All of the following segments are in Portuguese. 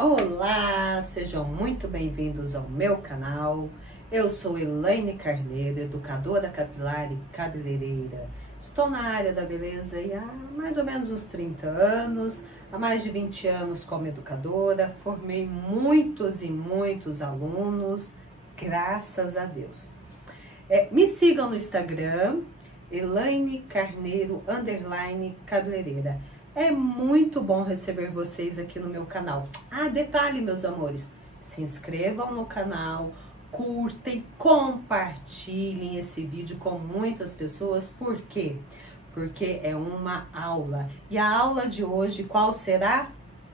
Olá, sejam muito bem-vindos ao meu canal. Eu sou Elaine Carneiro, educadora capilar e cabeleireira. Estou na área da beleza há mais ou menos uns 30 anos, há mais de 20 anos como educadora, formei muitos e muitos alunos, graças a Deus. Me sigam no Instagram, Elaine Carneiro _cabeleireira. É muito bom receber vocês aqui no meu canal. Detalhe, meus amores, se inscrevam no canal, curtem, compartilhem esse vídeo com muitas pessoas. Por quê? Porque é uma aula. E a aula de hoje, qual será?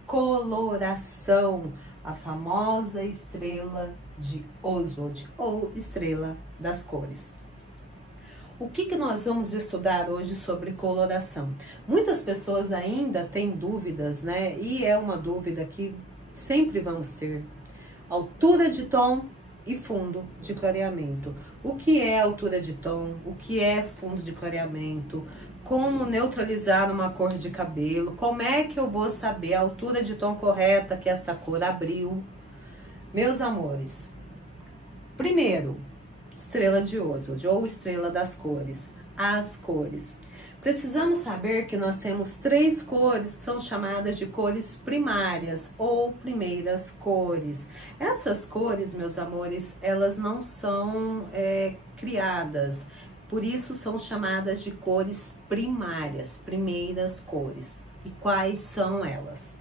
Coloração, a famosa estrela de Oswald, ou estrela das cores. O que nós vamos estudar hoje sobre coloração? Muitas pessoas ainda têm dúvidas, né? E é uma dúvida que sempre vamos ter. Altura de tom e fundo de clareamento. O que é altura de tom? O que é fundo de clareamento? Como neutralizar uma cor de cabelo? Como é que eu vou saber a altura de tom correta que essa cor abriu? Meus amores, primeiro, estrela de Oswald, ou estrela das cores, as cores. Precisamos saber que nós temos 3 cores que são chamadas de cores primárias ou primeiras cores. Essas cores, meus amores, elas não são criadas, por isso são chamadas de cores primárias, primeiras cores. E quais são elas?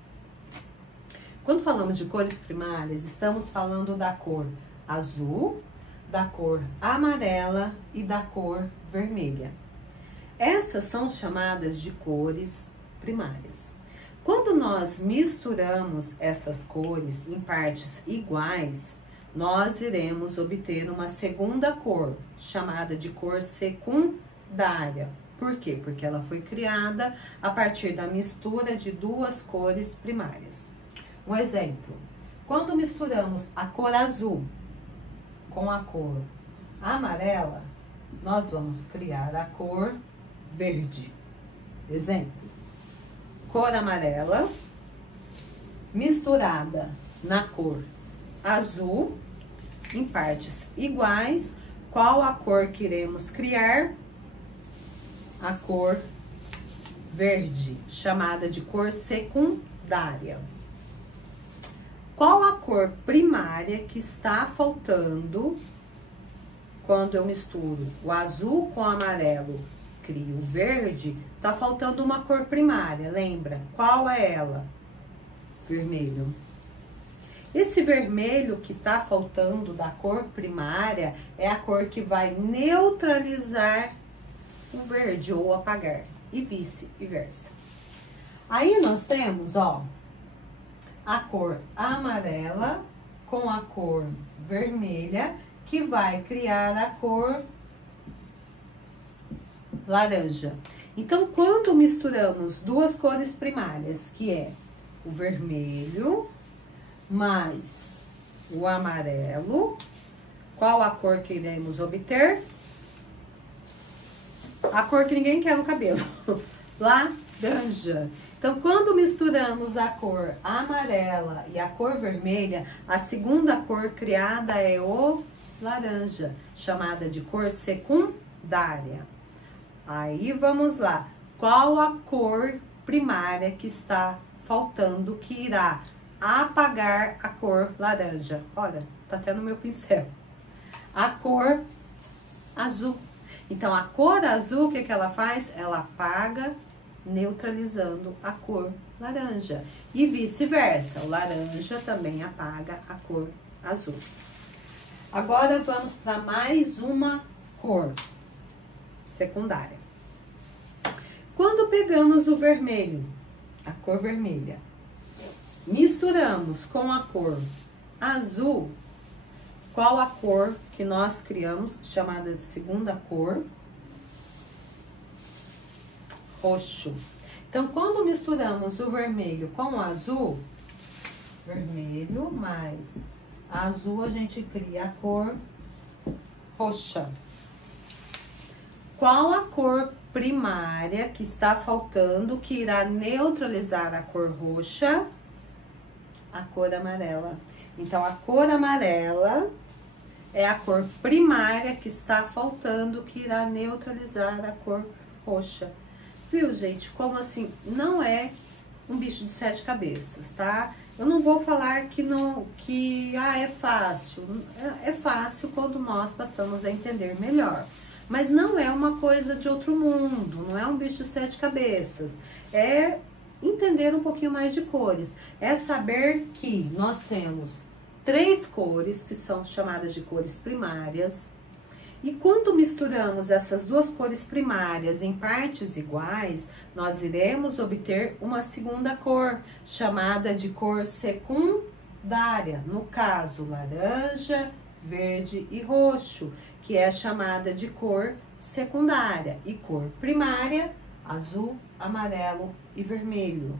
Quando falamos de cores primárias, estamos falando da cor azul, da cor amarela e da cor vermelha. Essas são chamadas de cores primárias. Quando nós misturamos essas cores em partes iguais, nós iremos obter uma segunda cor, chamada de cor secundária. Por quê? Porque ela foi criada a partir da mistura de 2 cores primárias. Um exemplo, quando misturamos a cor azul com a cor amarela, nós vamos criar a cor verde. Exemplo, cor amarela misturada na cor azul, em partes iguais, qual a cor que iremos criar? A cor verde, chamada de cor secundária. Qual a cor primária que está faltando quando eu misturo o azul com o amarelo, crio o verde? Tá faltando uma cor primária, lembra? Qual é ela? Vermelho. Esse vermelho que tá faltando da cor primária é a cor que vai neutralizar o verde ou apagar, e vice-versa. Aí nós temos, ó, a cor amarela com a cor vermelha, que vai criar a cor laranja. Então, quando misturamos 2 cores primárias, que é o vermelho mais o amarelo, qual a cor que iremos obter? A cor que ninguém quer no cabelo, laranja. Então, quando misturamos a cor amarela e a cor vermelha, a segunda cor criada é o laranja, chamada de cor secundária. Aí, vamos lá. Qual a cor primária que está faltando, que irá apagar a cor laranja? Olha, tá até no meu pincel. A cor azul. Então, a cor azul, o que ela faz? Ela apaga, neutralizando a cor laranja. E vice-versa, o laranja também apaga a cor azul. Agora, vamos para mais uma cor secundária. Quando pegamos o vermelho, a cor vermelha, misturamos com a cor azul, qual a cor que nós criamos, chamada de segunda cor? Roxo. Então, quando misturamos o vermelho com o azul, vermelho mais azul, a gente cria a cor roxa. Qual a cor primária que está faltando, que irá neutralizar a cor roxa? a cor amarela. Então, a cor amarela é a cor primária que está faltando, que irá neutralizar a cor roxa. Viu, gente? Como assim? Não é um bicho de 7 cabeças, tá? Eu não vou falar que é fácil. É fácil quando nós passamos a entender melhor. Mas não é uma coisa de outro mundo, não é um bicho de 7 cabeças. É entender um pouquinho mais de cores. É saber que nós temos 3 cores, que são chamadas de cores primárias. E quando misturamos essas 2 cores primárias em partes iguais, nós iremos obter uma segunda cor, chamada de cor secundária. No caso, laranja, verde e roxo, que é chamada de cor secundária. E cor primária, azul, amarelo e vermelho.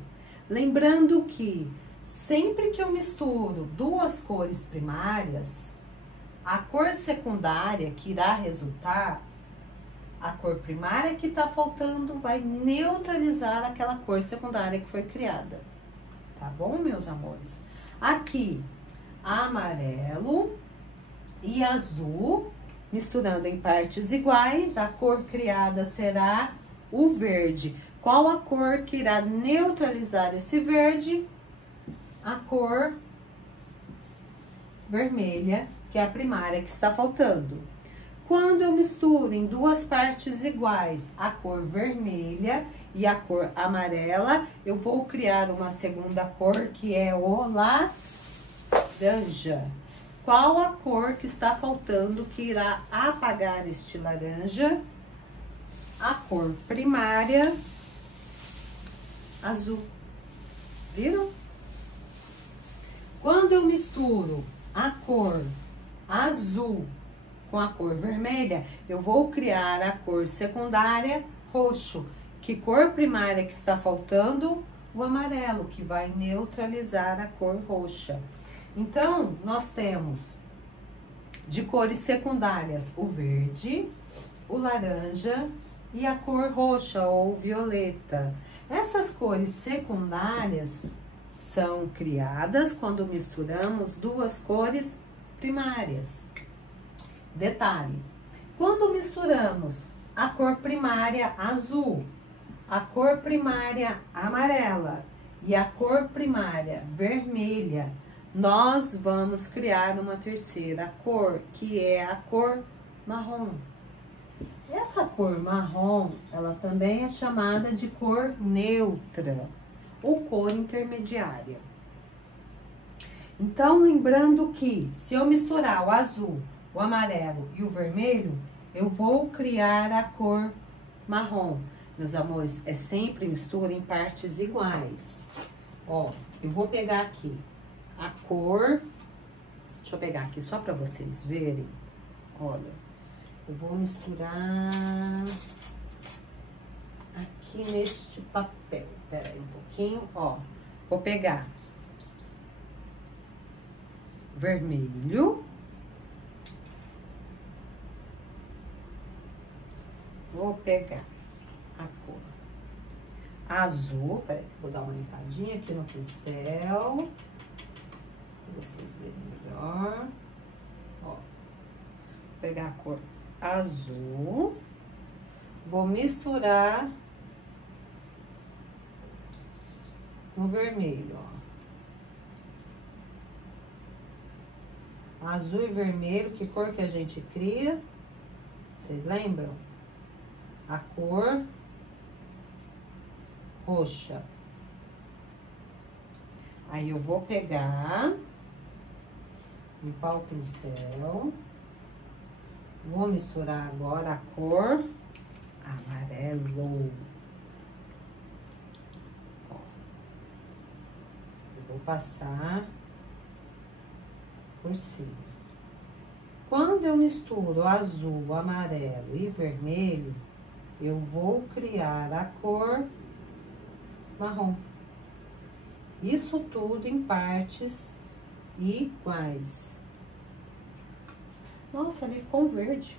Lembrando que sempre que eu misturo 2 cores primárias, a cor secundária que irá resultar, a cor primária que está faltando vai neutralizar aquela cor secundária que foi criada. Tá bom, meus amores? Aqui, amarelo e azul, misturando em partes iguais, a cor criada será o verde. Qual a cor que irá neutralizar esse verde? A cor vermelha, que é a primária que está faltando. Quando eu misturo em 2 partes iguais a cor vermelha e a cor amarela, eu vou criar uma segunda cor, que é o laranja. Qual a cor que está faltando que irá apagar este laranja? A cor primária, azul. Viram? Quando eu misturo a cor azul com a cor vermelha, eu vou criar a cor secundária, roxo. Que cor primária que está faltando? O amarelo, que vai neutralizar a cor roxa. Então, nós temos de cores secundárias o verde, o laranja e a cor roxa ou violeta. Essas cores secundárias são criadas quando misturamos 2 cores primárias. Detalhe: quando misturamos a cor primária azul, a cor primária amarela e a cor primária vermelha, nós vamos criar uma terceira cor, que é a cor marrom. Essa cor marrom, ela também é chamada de cor neutra ou cor intermediária. Então, lembrando que se eu misturar o azul, o amarelo e o vermelho, eu vou criar a cor marrom. Meus amores, é sempre mistura em partes iguais. Ó, eu vou pegar aqui a cor, deixa eu pegar aqui só para vocês verem. Olha, eu vou misturar aqui neste papel. Pera aí um pouquinho, ó. Vou pegar vermelho. Vou pegar a cor azul. Peraí, vou dar uma limpadinha aqui no pincel, pra vocês verem melhor. Ó, vou pegar a cor azul. Vou misturar no vermelho, ó. Azul e vermelho, que cor que a gente cria? Vocês lembram? A cor roxa. Aí eu vou pegar, limpar o pincel, vou misturar agora a cor amarelo. Ó, eu vou passar por cima. Quando eu misturo azul, amarelo e vermelho, eu vou criar a cor marrom. Isso tudo em partes iguais. Nossa, ali ficou um verde.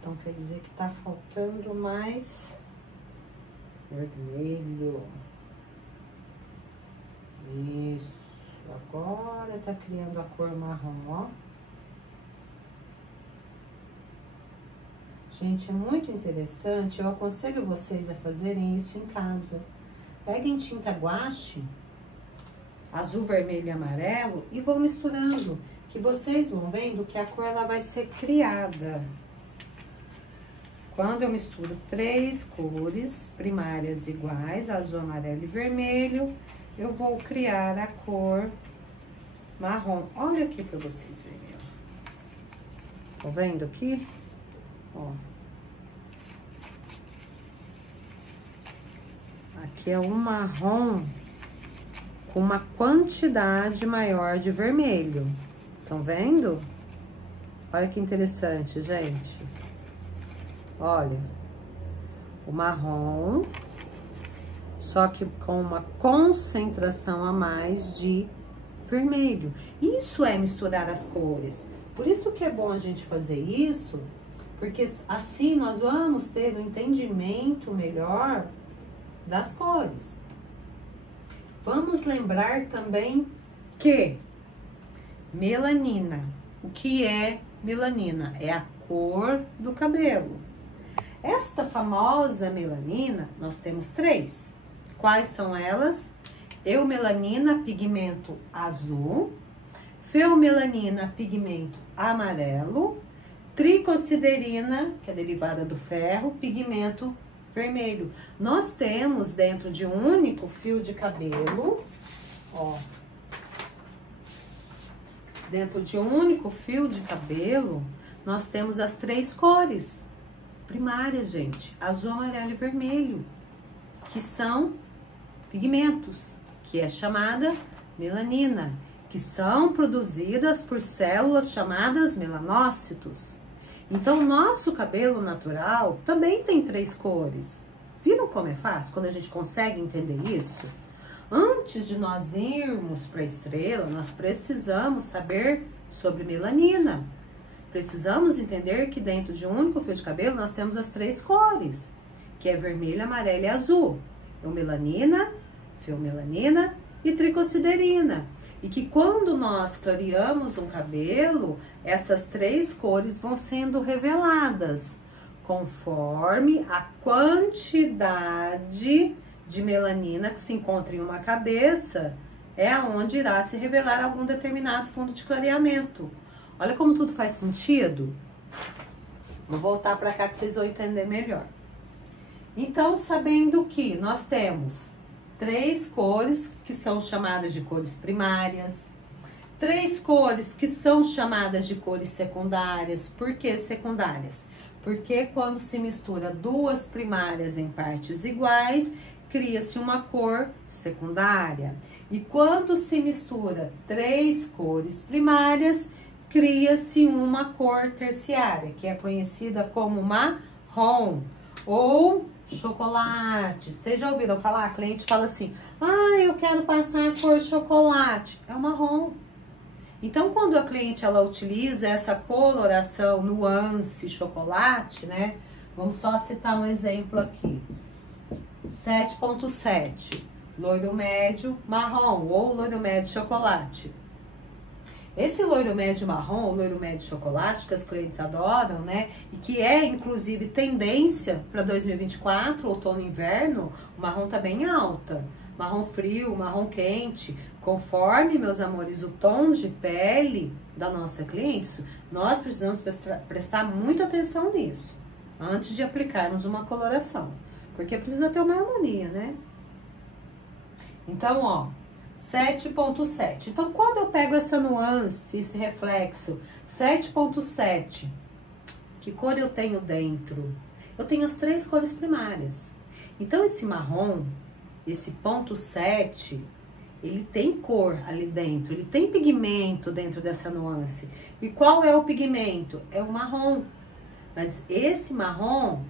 Então, quer dizer que tá faltando mais vermelho. vai estar criando a cor marrom, ó. Gente, é muito interessante, eu aconselho vocês a fazerem isso em casa. Peguem tinta guache, azul, vermelho e amarelo, e vão misturando, que vocês vão vendo que a cor ela vai ser criada. Quando eu misturo 3 cores primárias iguais, azul, amarelo e vermelho, eu vou criar a cor marrom. Olha aqui pra vocês verem, ó. Tá vendo aqui? Ó. Aqui é um marrom com uma quantidade maior de vermelho. Estão vendo? Olha que interessante, gente. Olha, o marrom, só que com uma concentração a mais de vermelho. Isso é misturar as cores. Por isso que é bom a gente fazer isso, porque assim nós vamos ter um entendimento melhor das cores. Vamos lembrar também que melanina. O que é melanina? É a cor do cabelo. Esta famosa melanina, nós temos 3. Quais são elas? Eumelanina, pigmento azul. Feomelanina, pigmento amarelo. Tricosiderina, que é derivada do ferro, pigmento vermelho. Nós temos dentro de um único fio de cabelo, ó. Dentro de um único fio de cabelo, nós temos as 3 cores primárias, gente. Azul, amarelo e vermelho, que são pigmentos, que é chamada melanina, que são produzidas por células chamadas melanócitos. Então, nosso cabelo natural também tem 3 cores. Viram como é fácil quando a gente consegue entender isso? Antes de nós irmos para a estrela, nós precisamos saber sobre melanina. Precisamos entender que dentro de um único fio de cabelo nós temos as 3 cores, que é vermelho, amarelo e azul. Eumelanina, feomelanina e tricosiderina. E que quando nós clareamos um cabelo, essas 3 cores vão sendo reveladas conforme a quantidade de melanina que se encontra em uma cabeça, é onde irá se revelar algum determinado fundo de clareamento. Olha como tudo faz sentido. Vou voltar para cá que vocês vão entender melhor. Então, sabendo que nós temos 3 cores que são chamadas de cores primárias, 3 cores que são chamadas de cores secundárias. Por que secundárias? Porque quando se mistura 2 primárias em partes iguais, cria-se uma cor secundária. E quando se mistura 3 cores primárias, cria-se uma cor terciária, que é conhecida como marrom ou chocolate. Vocês já ouviram falar? A cliente fala assim: ah, eu quero passar a cor chocolate. É o marrom. Então, quando a cliente ela utiliza essa coloração nuance chocolate, né? Vamos só citar um exemplo aqui. 7.7, loiro médio marrom ou loiro médio chocolate. Esse loiro médio marrom ou loiro médio chocolate que as clientes adoram, né? E que é, inclusive, tendência para 2024, outono e inverno, o marrom tá bem alta. Marrom frio, marrom quente, conforme, meus amores, o tom de pele da nossa cliente, nós precisamos prestar muita atenção nisso, antes de aplicarmos uma coloração. Porque precisa ter uma harmonia, né? Então, ó, 7.7. Então, quando eu pego essa nuance, esse reflexo, 7.7, que cor eu tenho dentro? Eu tenho as 3 cores primárias. Então, esse marrom, esse ponto 7, ele tem cor ali dentro, ele tem pigmento dentro dessa nuance. E qual é o pigmento? É o marrom. Mas esse marrom,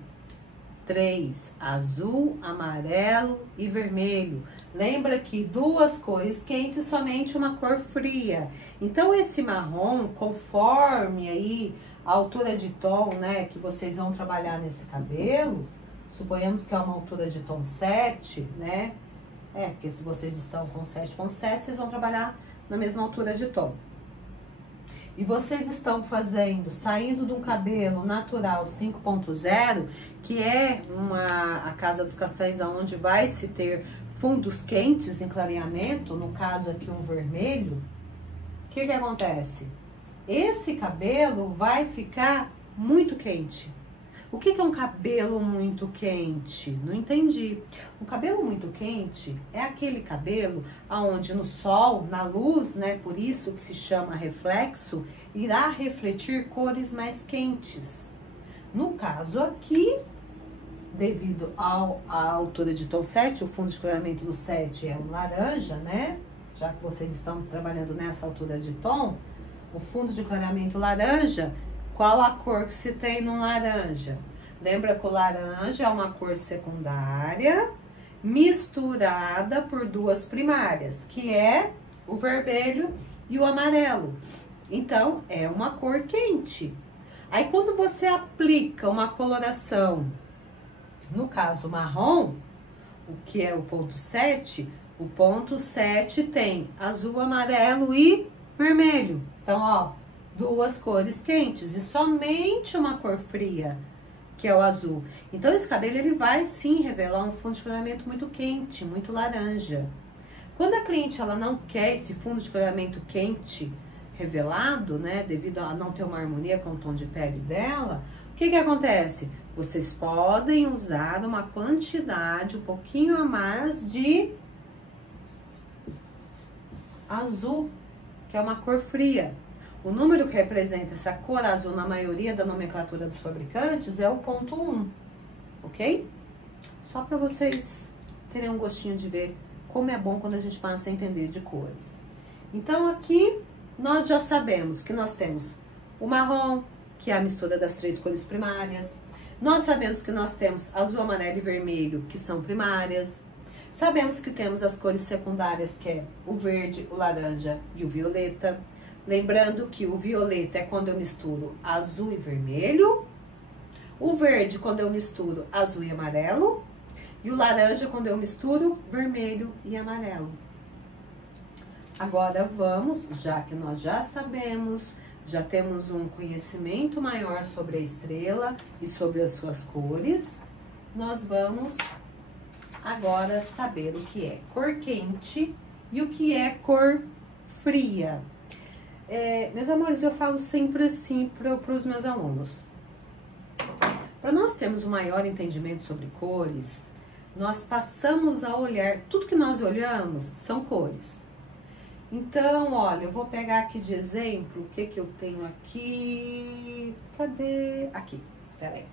3, azul, amarelo e vermelho. Lembra que 2 cores quentes e somente uma cor fria. Então, esse marrom, conforme aí a altura de tom, né, que vocês vão trabalhar nesse cabelo, suponhamos que é uma altura de tom 7, né, Porque se vocês estão com 7.7, vocês vão trabalhar na mesma altura de tom. E vocês estão saindo de um cabelo natural 5.0, que é a Casa dos Castanhos, onde vai se ter fundos quentes em clareamento, no caso aqui um vermelho. O que acontece? Esse cabelo vai ficar muito quente. O que é um cabelo muito quente? Não entendi. Um cabelo muito quente é aquele cabelo onde no sol, na luz, né, por isso que se chama reflexo, irá refletir cores mais quentes. No caso aqui, devido à altura de tom 7, o fundo de clareamento do 7 é um laranja, né? Já que vocês estão trabalhando nessa altura de tom, o fundo de clareamento laranja, qual a cor que se tem no laranja? Lembra que o laranja é uma cor secundária misturada por duas primárias, que é o vermelho e o amarelo. Então, é uma cor quente. Aí, quando você aplica uma coloração, no caso marrom, o que é o ponto 7, o ponto 7 tem azul, amarelo e vermelho. Então, ó, duas cores quentes e somente uma cor fria, que é o azul. Então, esse cabelo, ele vai sim revelar um fundo de clareamento muito quente, muito laranja. Quando a cliente, ela não quer esse fundo de clareamento quente revelado, né, devido a não ter uma harmonia com o tom de pele dela, o que acontece? Vocês podem usar uma quantidade um pouquinho a mais de azul, que é uma cor fria. O número que representa essa cor azul na maioria da nomenclatura dos fabricantes é o ponto 1, ok? Só para vocês terem um gostinho de ver como é bom quando a gente passa a entender de cores. Então, aqui nós já sabemos que nós temos o marrom, que é a mistura das três cores primárias. Nós sabemos que nós temos azul, amarelo e vermelho, que são primárias. Sabemos que temos as cores secundárias, que é o verde, o laranja e o violeta. Lembrando que o violeta é quando eu misturo azul e vermelho, o verde quando eu misturo azul e amarelo, e o laranja quando eu misturo vermelho e amarelo. Agora vamos, já que nós já sabemos, já temos um conhecimento maior sobre a estrela e sobre as suas cores, nós vamos agora saber o que é cor quente e o que é cor fria. Meus amores, eu falo sempre assim para os meus alunos. Para nós termos um maior entendimento sobre cores, nós passamos a olhar, tudo que nós olhamos são cores. Então, olha, eu vou pegar aqui de exemplo, o que eu tenho aqui? Cadê? Aqui, peraí.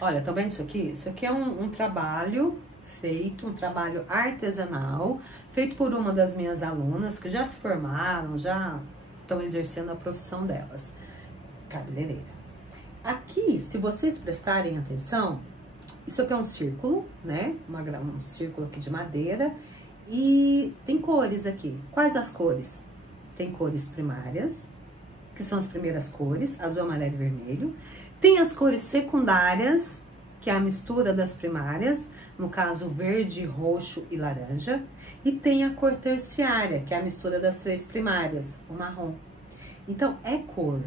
Olha, tá vendo isso aqui? Isso aqui é um trabalho feito, um trabalho artesanal, feito por uma das minhas alunas que já se formaram, já estão exercendo a profissão delas, cabeleireira. Aqui, se vocês prestarem atenção, isso aqui é um círculo, né? Um círculo aqui de madeira e tem cores aqui. Quais as cores? Tem cores primárias, que são as primeiras cores, azul, amarelo e vermelho. Tem as cores secundárias, que é a mistura das primárias, no caso verde, roxo e laranja. E tem a cor terciária, que é a mistura das três primárias, o marrom. Então, é cor.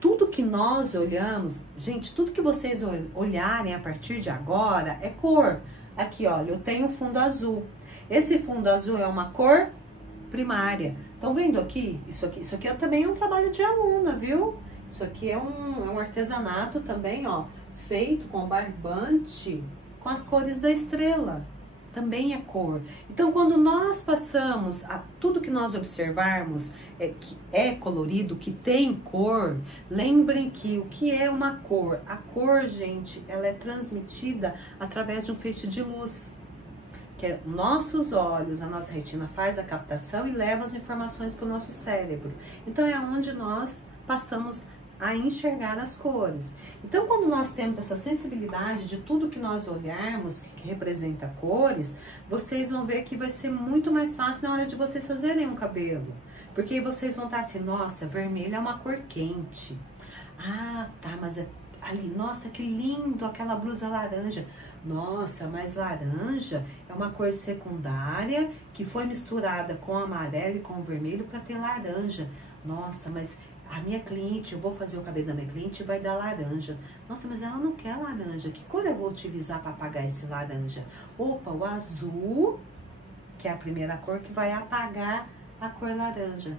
Tudo que nós olhamos, gente, tudo que vocês olharem a partir de agora é cor. Aqui, olha, eu tenho fundo azul. Esse fundo azul é uma cor primária. Estão vendo aqui? Isso aqui também é um trabalho de aluna, viu? Isso aqui é um artesanato também, ó, feito com barbante, com as cores da estrela. Também é cor. Então, quando nós passamos a tudo que nós observarmos que é colorido, que tem cor, lembrem que o que é uma cor? A cor, gente, ela é transmitida através de um feixe de luz. Que é nossos olhos, a nossa retina faz a captação e leva as informações para o nosso cérebro. Então, é onde nós passamos a enxergar as cores. Então, quando nós temos essa sensibilidade de tudo que nós olharmos, que representa cores, vocês vão ver que vai ser muito mais fácil na hora de vocês fazerem um cabelo. Porque vocês vão estar assim, nossa, vermelho é uma cor quente. Ah, tá, mas ali, nossa, que lindo aquela blusa laranja. Nossa, mas laranja é uma cor secundária que foi misturada com amarelo e com vermelho para ter laranja. Nossa, mas a minha cliente, eu vou fazer o cabelo da minha cliente e vai dar laranja. Nossa, mas ela não quer laranja. Que cor eu vou utilizar para apagar esse laranja? Opa, o azul, que é a primeira cor que vai apagar a cor laranja.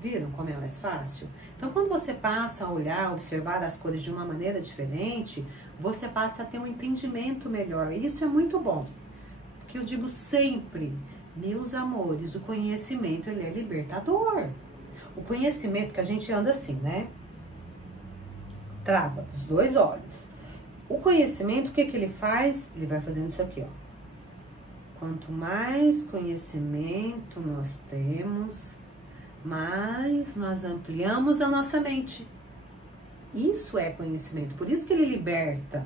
Viram como é mais fácil? Então, quando você passa a olhar, observar as cores de uma maneira diferente, você passa a ter um entendimento melhor. E isso é muito bom. Porque eu digo sempre, meus amores, o conhecimento, ele é libertador. O conhecimento que a gente anda assim, né? Trava dos dois olhos. O conhecimento, o que que ele faz? Ele vai fazendo isso aqui, ó. Quanto mais conhecimento nós temos, mais nós ampliamos a nossa mente. Isso é conhecimento. Por isso que ele liberta.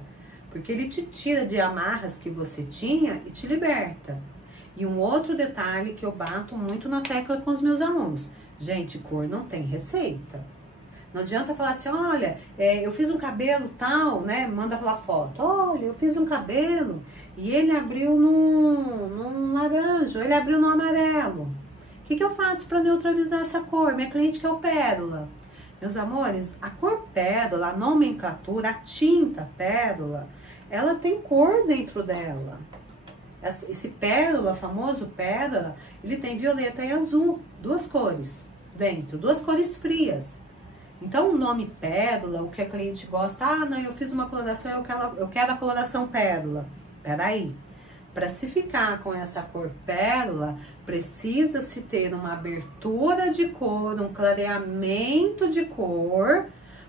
Porque ele te tira de amarras que você tinha e te liberta. E um outro detalhe que eu bato muito na tecla com os meus alunos. Gente, cor não tem receita. Não adianta falar assim, olha, eu fiz um cabelo tal, né? Manda lá foto. Olha, eu fiz um cabelo e ele abriu num laranja, ele abriu no amarelo. O que eu faço para neutralizar essa cor? Minha cliente quer o pérola. Meus amores, a cor pérola, a nomenclatura, a tinta pérola, ela tem cor dentro dela. Esse pérola, famoso pérola, ele tem violeta e azul, duas cores dentro, duas cores frias. Então, o nome pérola, o que a cliente gosta, não, eu fiz uma coloração, eu quero a coloração pérola. Peraí, para se ficar com essa cor pérola, precisa-se ter uma abertura de cor, um clareamento de cor,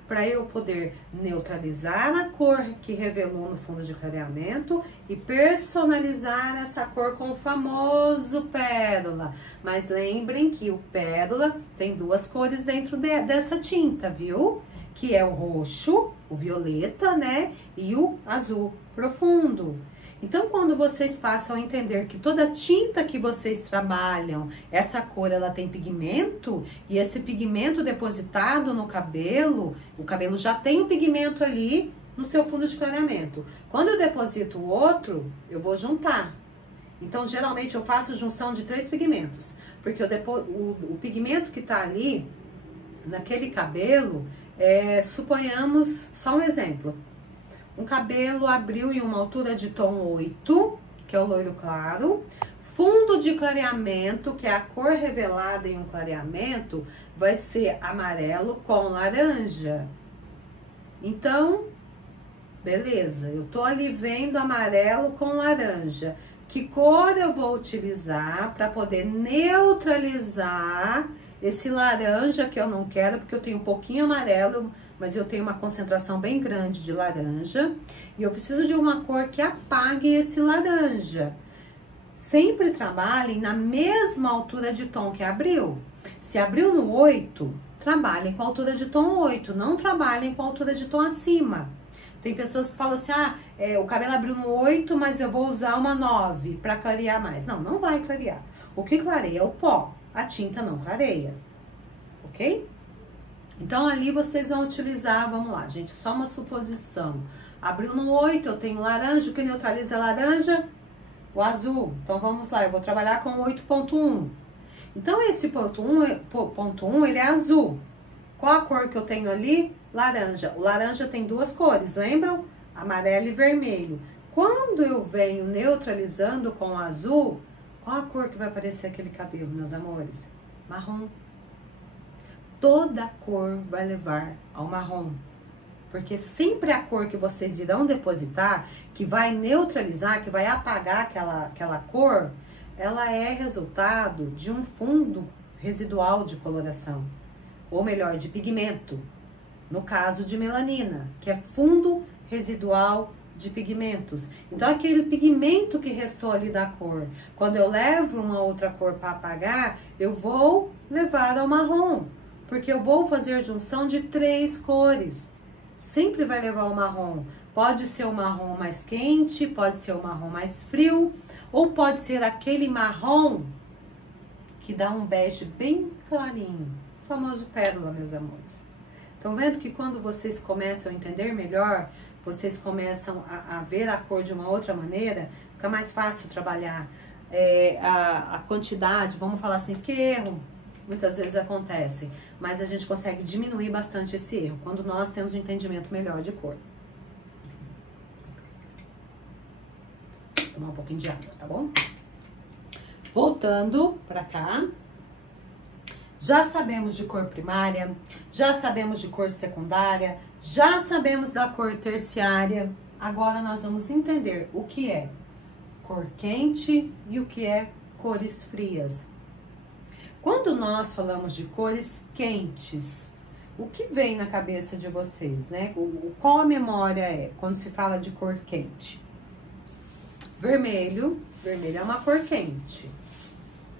para eu poder neutralizar a cor que revelou no fundo de clareamento e personalizar essa cor com o famoso pérola. Mas lembrem que o pérola tem duas cores dentro dessa tinta, viu? Que é o roxo, o violeta, né? E o azul profundo. Então, quando vocês passam a entender que toda tinta que vocês trabalham, essa cor, ela tem pigmento, e esse pigmento depositado no cabelo, o cabelo já tem o pigmento ali no seu fundo de clareamento. Quando eu deposito o outro, eu vou juntar. Então, geralmente, eu faço junção de 3 pigmentos, porque o pigmento que tá ali, naquele cabelo, suponhamos, só um exemplo, um cabelo abriu em uma altura de tom 8, que é o loiro claro. Fundo de clareamento, que é a cor revelada em um clareamento, vai ser amarelo com laranja. Então, beleza, eu tô ali vendo amarelo com laranja. Que cor eu vou utilizar para poder neutralizar esse laranja que eu não quero, porque eu tenho um pouquinho amarelo, mas eu tenho uma concentração bem grande de laranja, e eu preciso de uma cor que apague esse laranja. Sempre trabalhem na mesma altura de tom que abriu. Se abriu no 8, trabalhem com a altura de tom 8, não trabalhem com a altura de tom acima. Tem pessoas que falam assim, o cabelo abriu no 8, mas eu vou usar uma 9 para clarear mais. Não, não vai clarear. O que clareia é o pó, a tinta não clareia, ok? Então, ali vocês vão utilizar, vamos lá, gente, só uma suposição. Abriu no 8, eu tenho laranja, o que neutraliza a laranja? O azul. Então, vamos lá, eu vou trabalhar com 8.1. Então, esse ponto 1, ele é azul. Qual a cor que eu tenho ali? Laranja. O laranja tem duas cores, lembram? Amarelo e vermelho. Quando eu venho neutralizando com o azul, qual a cor que vai aparecer aquele cabelo, meus amores? Marrom. Toda cor vai levar ao marrom. Porque sempre a cor que vocês irão depositar, que vai neutralizar, que vai apagar aquela cor, ela é resultado de um fundo residual de coloração. Ou melhor, de pigmento. No caso de melanina, que é fundo residual de pigmentos. Então, aquele pigmento que restou ali da cor, quando eu levo uma outra cor para apagar, eu vou levar ao marrom. Porque eu vou fazer junção de 3 cores. Sempre vai levar o marrom. Pode ser o marrom mais quente, pode ser o marrom mais frio, ou pode ser aquele marrom que dá um bege bem clarinho. O famoso pérola, meus amores. Estão vendo que quando vocês começam a entender melhor, vocês começam a ver a cor de uma outra maneira, fica mais fácil trabalhar a quantidade, vamos falar assim, porque erro muitas vezes acontece, mas a gente consegue diminuir bastante esse erro, quando nós temos um entendimento melhor de cor. Vou tomar um pouquinho de água, tá bom? Voltando pra cá. Já sabemos de cor primária, já sabemos de cor secundária, já sabemos da cor terciária. Agora nós vamos entender o que é cor quente e o que é cores frias. Quando nós falamos de cores quentes, o que vem na cabeça de vocês, né? Qual a memória é quando se fala de cor quente? Vermelho, vermelho é uma cor quente,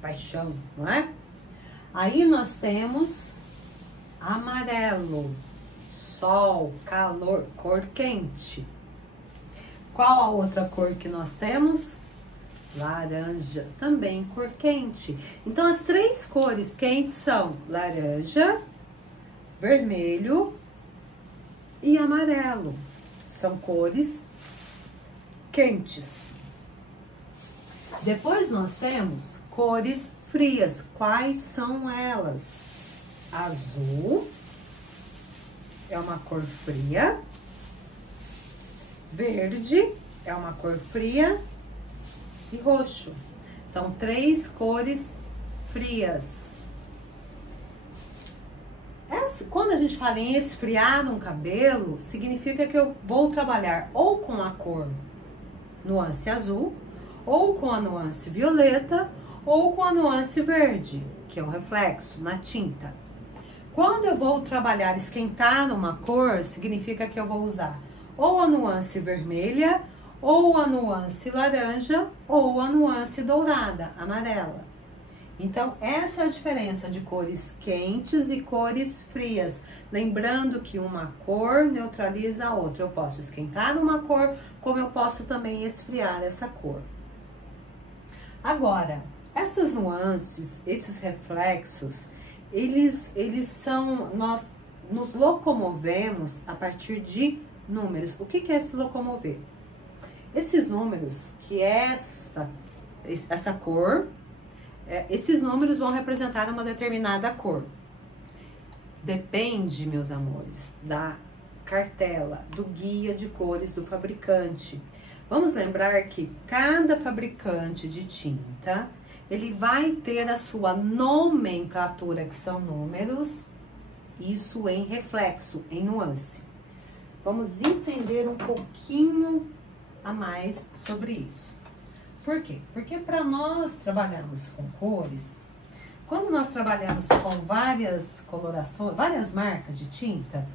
paixão, não é? Aí nós temos amarelo, sol, calor, cor quente. Qual a outra cor que nós temos? Laranja, também cor quente. Então, as três cores quentes são laranja, vermelho e amarelo. São cores quentes. Depois nós temos cores frias. Quais são elas? Azul é uma cor fria. Verde é uma cor fria. E roxo. Então, três cores frias. Quando a gente fala em esfriar um cabelo, significa que eu vou trabalhar ou com a cor nuance azul, ou com a nuance violeta, ou com a nuance verde, que é o reflexo na tinta. Quando eu vou trabalhar, esquentar uma cor, significa que eu vou usar ou a nuance vermelha, ou a nuance laranja, ou a nuance dourada, amarela. Então, essa é a diferença de cores quentes e cores frias. Lembrando que uma cor neutraliza a outra. Eu posso esquentar uma cor, como eu posso também esfriar essa cor. Agora, essas nuances, esses reflexos, eles são, nós nos locomovemos a partir de números. O que é se locomover? Esses números, que é essa cor, esses números vão representar uma determinada cor. Depende, meus amores, da cartela, do guia de cores do fabricante. Vamos lembrar que cada fabricante de tinta, ele vai ter a sua nomenclatura, que são números, isso em reflexo, em nuance. Vamos entender um pouquinho a mais sobre isso. Por quê? Porque para nós trabalharmos com cores, quando nós trabalhamos com várias colorações, várias marcas de tinta,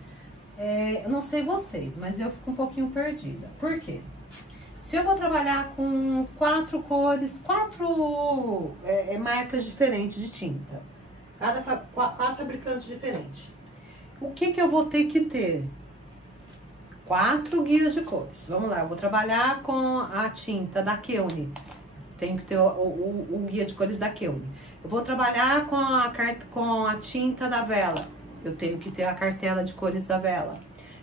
eu não sei vocês, mas eu fico um pouquinho perdida. Por quê? Se eu vou trabalhar com quatro cores, quatro marcas diferentes de tinta, quatro fabricantes diferentes, o que eu vou ter que ter? 4 guias de cores. Vamos lá, eu vou trabalhar com a tinta da Keune. Tenho que ter o guia de cores da Keune. Eu vou trabalhar com a tinta da Vela. Eu tenho que ter a cartela de cores da Vela.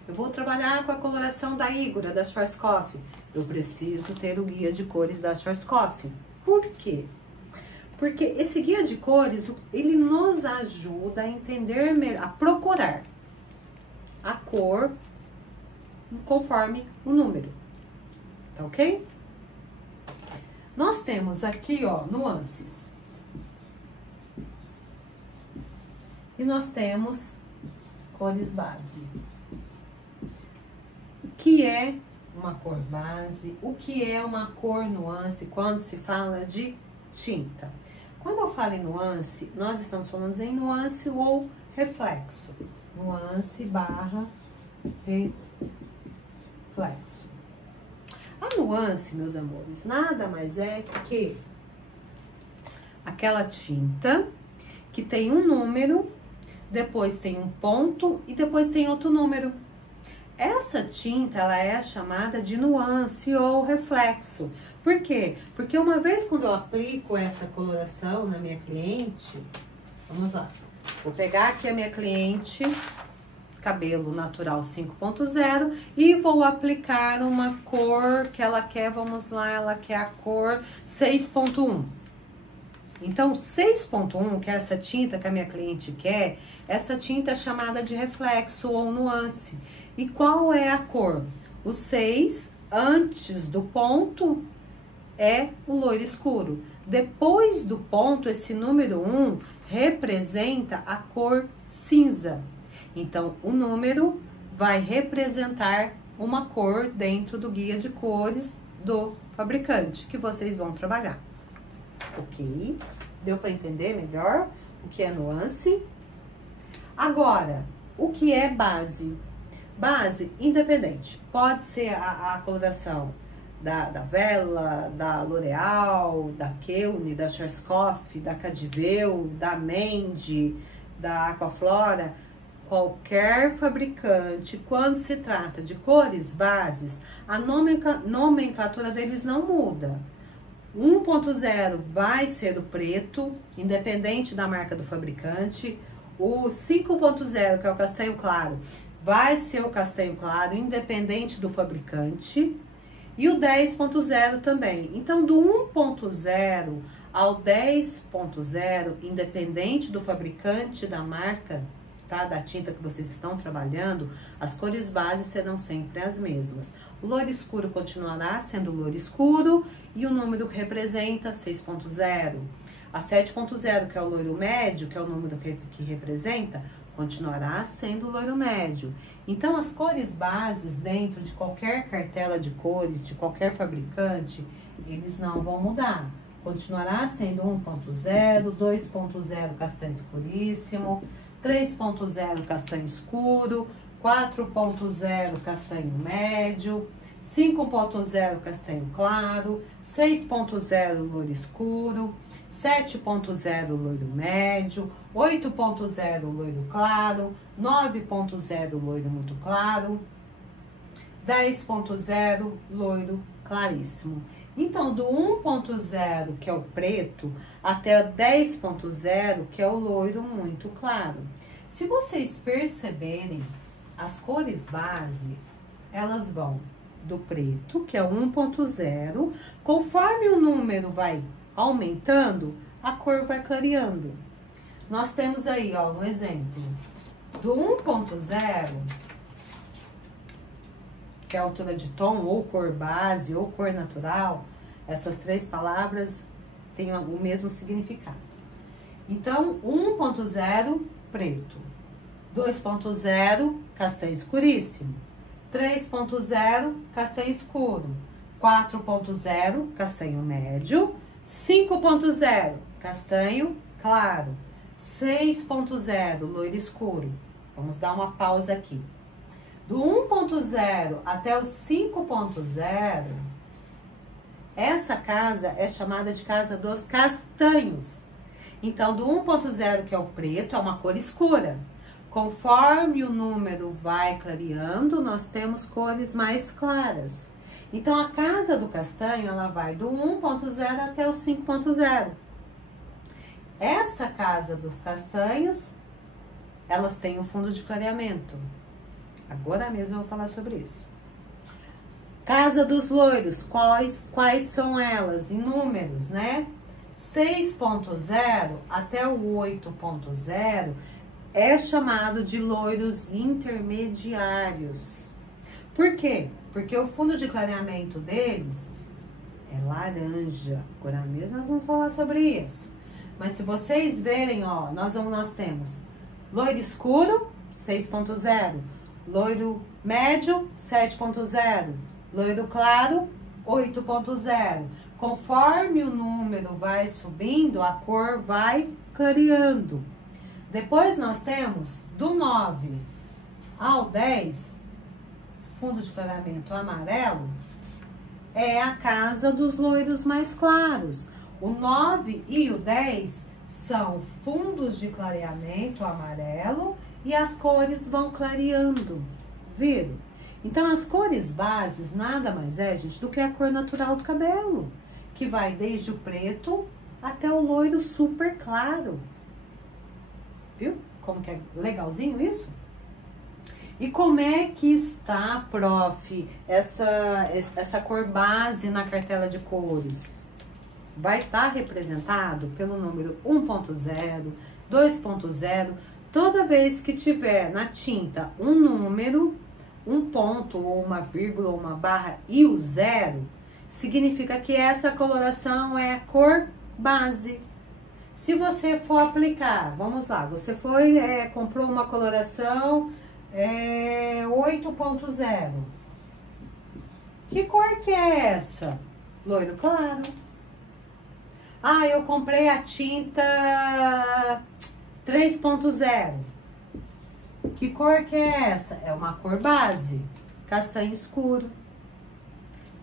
Eu vou trabalhar com a coloração da Igora, da Schwarzkopf. Eu preciso ter o guia de cores da Schwarzkopf. Por quê? Porque esse guia de cores, ele nos ajuda a entender melhor, a procurar a cor conforme o número, tá ok? Nós temos aqui, ó, nuances. E nós temos cores base. O que é uma cor base? O que é uma cor nuance quando se fala de tinta? Quando eu falo em nuance, nós estamos falando em nuance ou reflexo. Nuance barra reflexo. A nuance, meus amores, nada mais é que aquela tinta que tem um número, depois tem um ponto e depois tem outro número. Essa tinta, ela é chamada de nuance ou reflexo. Por quê? Porque uma vez quando eu aplico essa coloração na minha cliente, vamos lá, vou pegar aqui a minha cliente cabelo natural 5.0 e vou aplicar uma cor que ela quer, vamos lá, ela quer a cor 6.1. Então, 6.1, que é essa tinta que a minha cliente quer, essa tinta é chamada de reflexo ou nuance. E qual é a cor? O 6, antes do ponto, é o loiro escuro. Depois do ponto, esse número 1 representa a cor cinza. Então, o número vai representar uma cor dentro do guia de cores do fabricante, que vocês vão trabalhar. Ok? Deu para entender melhor o que é nuance? Agora, o que é base? Base independente. Pode ser a coloração da Wella, da L'Oreal, da Keune, da Schwarzkopf, da Cadiveu, da Mendi, da Aquaflora. Qualquer fabricante, quando se trata de cores bases, a nomenclatura deles não muda. 1.0 vai ser o preto, independente da marca do fabricante. O 5.0, que é o castanho claro, vai ser o castanho claro, independente do fabricante. E o 10.0 também. Então, do 1.0 ao 10.0, independente do fabricante, da marca, tá? Da tinta que vocês estão trabalhando, as cores bases serão sempre as mesmas. O loiro escuro continuará sendo loiro escuro e o número que representa 6.0. A 7.0, que é o loiro médio, que é o número que representa, continuará sendo loiro médio. Então, as cores bases dentro de qualquer cartela de cores, de qualquer fabricante, eles não vão mudar. Continuará sendo 1.0, 2.0 castanho escuríssimo, 3.0 castanho escuro, 4.0 castanho médio, 5.0 castanho claro, 6.0 loiro escuro, 7.0 loiro médio, 8.0 loiro claro, 9.0 loiro muito claro, 10.0 loiro claríssimo. Então, do 1.0, que é o preto, até o 10.0, que é o loiro muito claro. Se vocês perceberem, as cores base, elas vão do preto, que é o 1.0, conforme o número vai aumentando, a cor vai clareando. Nós temos aí, ó, um exemplo. Do 1.0, que é a altura de tom, ou cor base, ou cor natural, essas três palavras têm o mesmo significado. Então, 1.0, preto. 2.0, castanho escuríssimo. 3.0, castanho escuro. 4.0, castanho médio. 5.0, castanho claro. 6.0, loiro escuro. Vamos dar uma pausa aqui. Do 1.0 até o 5.0, essa casa é chamada de casa dos castanhos. Então, do 1.0, que é o preto, é uma cor escura. Conforme o número vai clareando, nós temos cores mais claras. Então, a casa do castanho, ela vai do 1.0 até o 5.0. Essa casa dos castanhos, elas têm um fundo de clareamento. Agora mesmo eu vou falar sobre isso. Casa dos loiros, quais são elas? Em números, né? 6.0 até o 8.0 é chamado de loiros intermediários. Por quê? Porque o fundo de clareamento deles é laranja. Agora mesmo nós vamos falar sobre isso. Mas se vocês verem, ó, nós temos loiro escuro, 6.0. Loiro médio, 7.0. Loiro claro, 8.0. Conforme o número vai subindo, a cor vai clareando. Depois nós temos do 9 ao 10, fundo de clareamento amarelo, é a casa dos loiros mais claros. O 9 e o 10 são fundos de clareamento amarelo e as cores vão clareando, viram? Então, as cores bases nada mais é, gente, do que a cor natural do cabelo, que vai desde o preto até o loiro super claro. Viu? Como que é legalzinho isso? E como é que está, prof, essa cor base na cartela de cores? Vai estar representado pelo número 1.0, 2.0. Toda vez que tiver na tinta um número, um ponto, ou uma vírgula, ou uma barra e o 0, significa que essa coloração é a cor base. Se você for aplicar, vamos lá, você foi, comprou uma coloração 8.0. Que cor que é essa? Loiro claro. Ah, eu comprei a tinta 3.0. Que cor que é essa? É uma cor base, castanho escuro.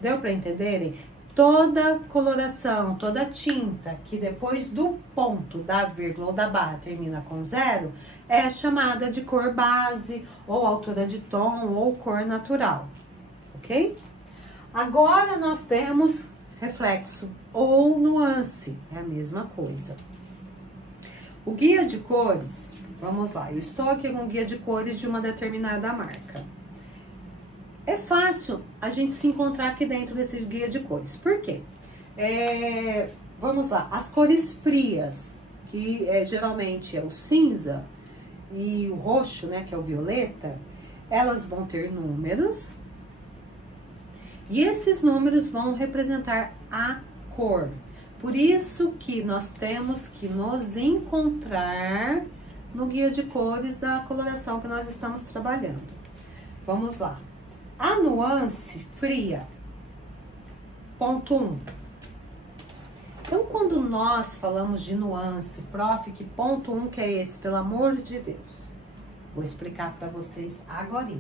Deu para entenderem? Toda coloração, toda tinta que depois do ponto, da vírgula ou da barra termina com 0, é chamada de cor base, ou altura de tom, ou cor natural, ok? Agora nós temos reflexo ou nuance, é a mesma coisa. O guia de cores, vamos lá, eu estou aqui com o guia de cores de uma determinada marca. É fácil a gente se encontrar aqui dentro desse guia de cores. Por quê? Vamos lá, as cores frias, que geralmente é o cinza e o roxo, né, que é o violeta, elas vão ter números. E esses números vão representar a cor. Por isso que nós temos que nos encontrar no guia de cores da coloração que nós estamos trabalhando. Vamos lá. A nuance fria, ponto 1. Então, quando nós falamos de nuance, prof, que ponto 1 que é esse, pelo amor de Deus? Vou explicar para vocês agora.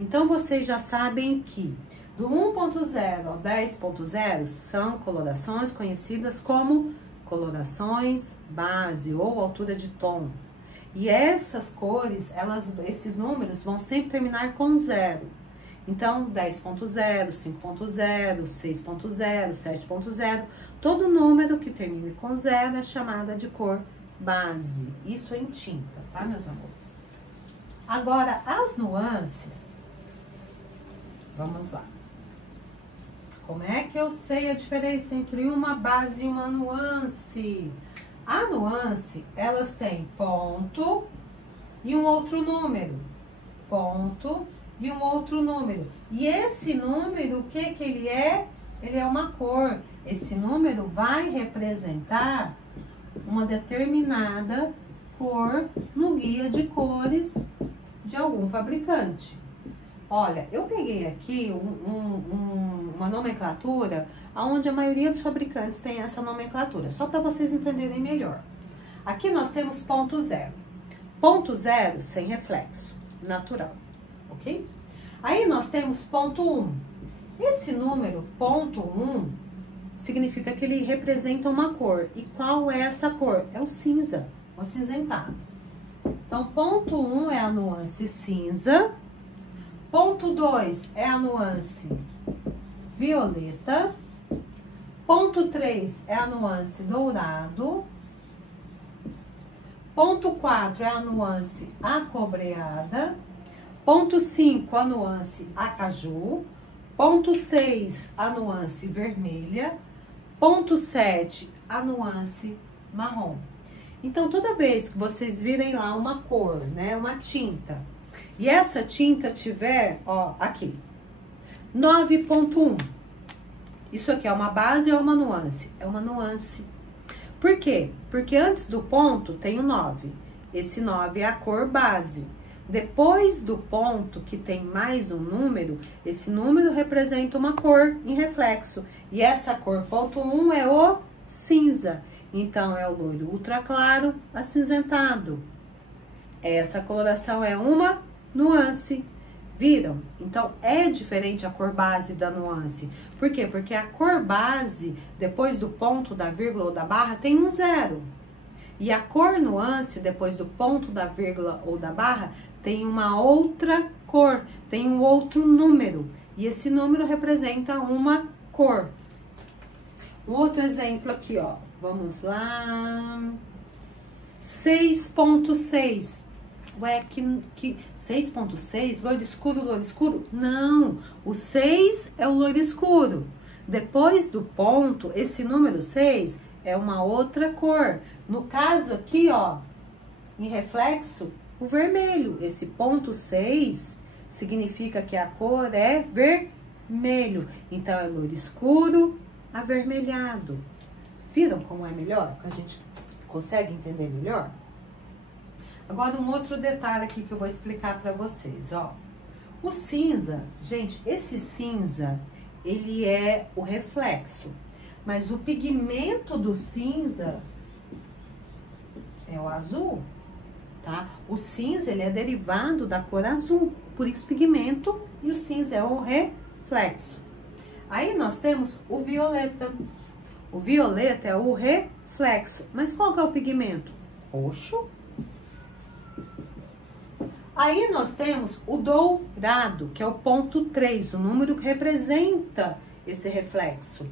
Então, vocês já sabem que do 1.0 ao 10.0 são colorações conhecidas como colorações base ou altura de tom. E essas cores, esses números vão sempre terminar com 0. Então, 10.0, 5.0, 6.0, 7.0, todo número que termine com 0 é chamada de cor base. Isso em tinta, tá, meus amores? Agora, as nuances, vamos lá. Como é que eu sei a diferença entre uma base e uma nuance? A nuance, elas têm ponto e um outro número. Ponto e um outro número. E esse número, o que que ele é? Ele é uma cor. Esse número vai representar uma determinada cor no guia de cores de algum fabricante. Olha, eu peguei aqui uma nomenclatura onde a maioria dos fabricantes tem essa nomenclatura, só para vocês entenderem melhor. Aqui nós temos ponto 0. Ponto 0 sem reflexo, natural, ok? Aí nós temos ponto 1. Esse número, ponto 1, significa que ele representa uma cor. E qual é essa cor? É o cinza, o acinzentado. Então, ponto 1 é a nuance cinza. Ponto 2 é a nuance violeta. Ponto 3 é a nuance dourado. Ponto 4 é a nuance acobreada. Ponto 5, a nuance acaju. Ponto 6, a nuance vermelha. Ponto 7, a nuance marrom. Então, toda vez que vocês virem lá uma cor, né, uma tinta, e essa tinta tiver, ó, aqui, 9.1. Isso aqui é uma base ou é uma nuance? É uma nuance. Por quê? Porque antes do ponto tem o 9. Esse 9 é a cor base. Depois do ponto, que tem mais um número, esse número representa uma cor em reflexo. E essa cor, ponto 1, é o cinza. Então, é o loiro ultra claro acinzentado. Essa coloração é uma nuance. Viram? Então, é diferente a cor base da nuance. Por quê? Porque a cor base, depois do ponto, da vírgula ou da barra, tem um 0. E a cor nuance, depois do ponto, da vírgula ou da barra, tem uma outra cor, tem um outro número. E esse número representa uma cor. Um outro exemplo aqui, ó. Vamos lá. 6.6. Ué, que 6.6, loiro escuro, loiro escuro? Não, o 6 é o loiro escuro. Depois do ponto, esse número 6 é uma outra cor. No caso aqui, ó, em reflexo, o vermelho. Esse ponto 6 significa que a cor é vermelho. Então, é loiro escuro, avermelhado. Viram como é melhor? A gente consegue entender melhor? Agora, um outro detalhe aqui que eu vou explicar para vocês, ó. O cinza, gente, esse cinza, ele é o reflexo. Mas o pigmento do cinza é o azul, tá? O cinza, ele é derivado da cor azul. Por isso, pigmento e o cinza é o reflexo. Aí, nós temos o violeta. O violeta é o reflexo. Mas qual que é o pigmento? Roxo. Aí nós temos o dourado, que é o ponto 3, o número que representa esse reflexo.